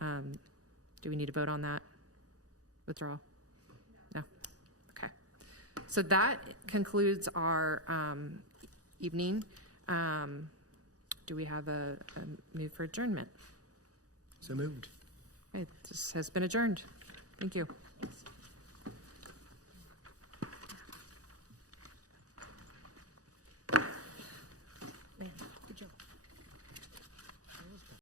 Do we need to vote on that withdrawal? No? Okay. So that concludes our evening. Do we have a move for adjournment? So moved. Okay, this has been adjourned. Thank you. Thanks.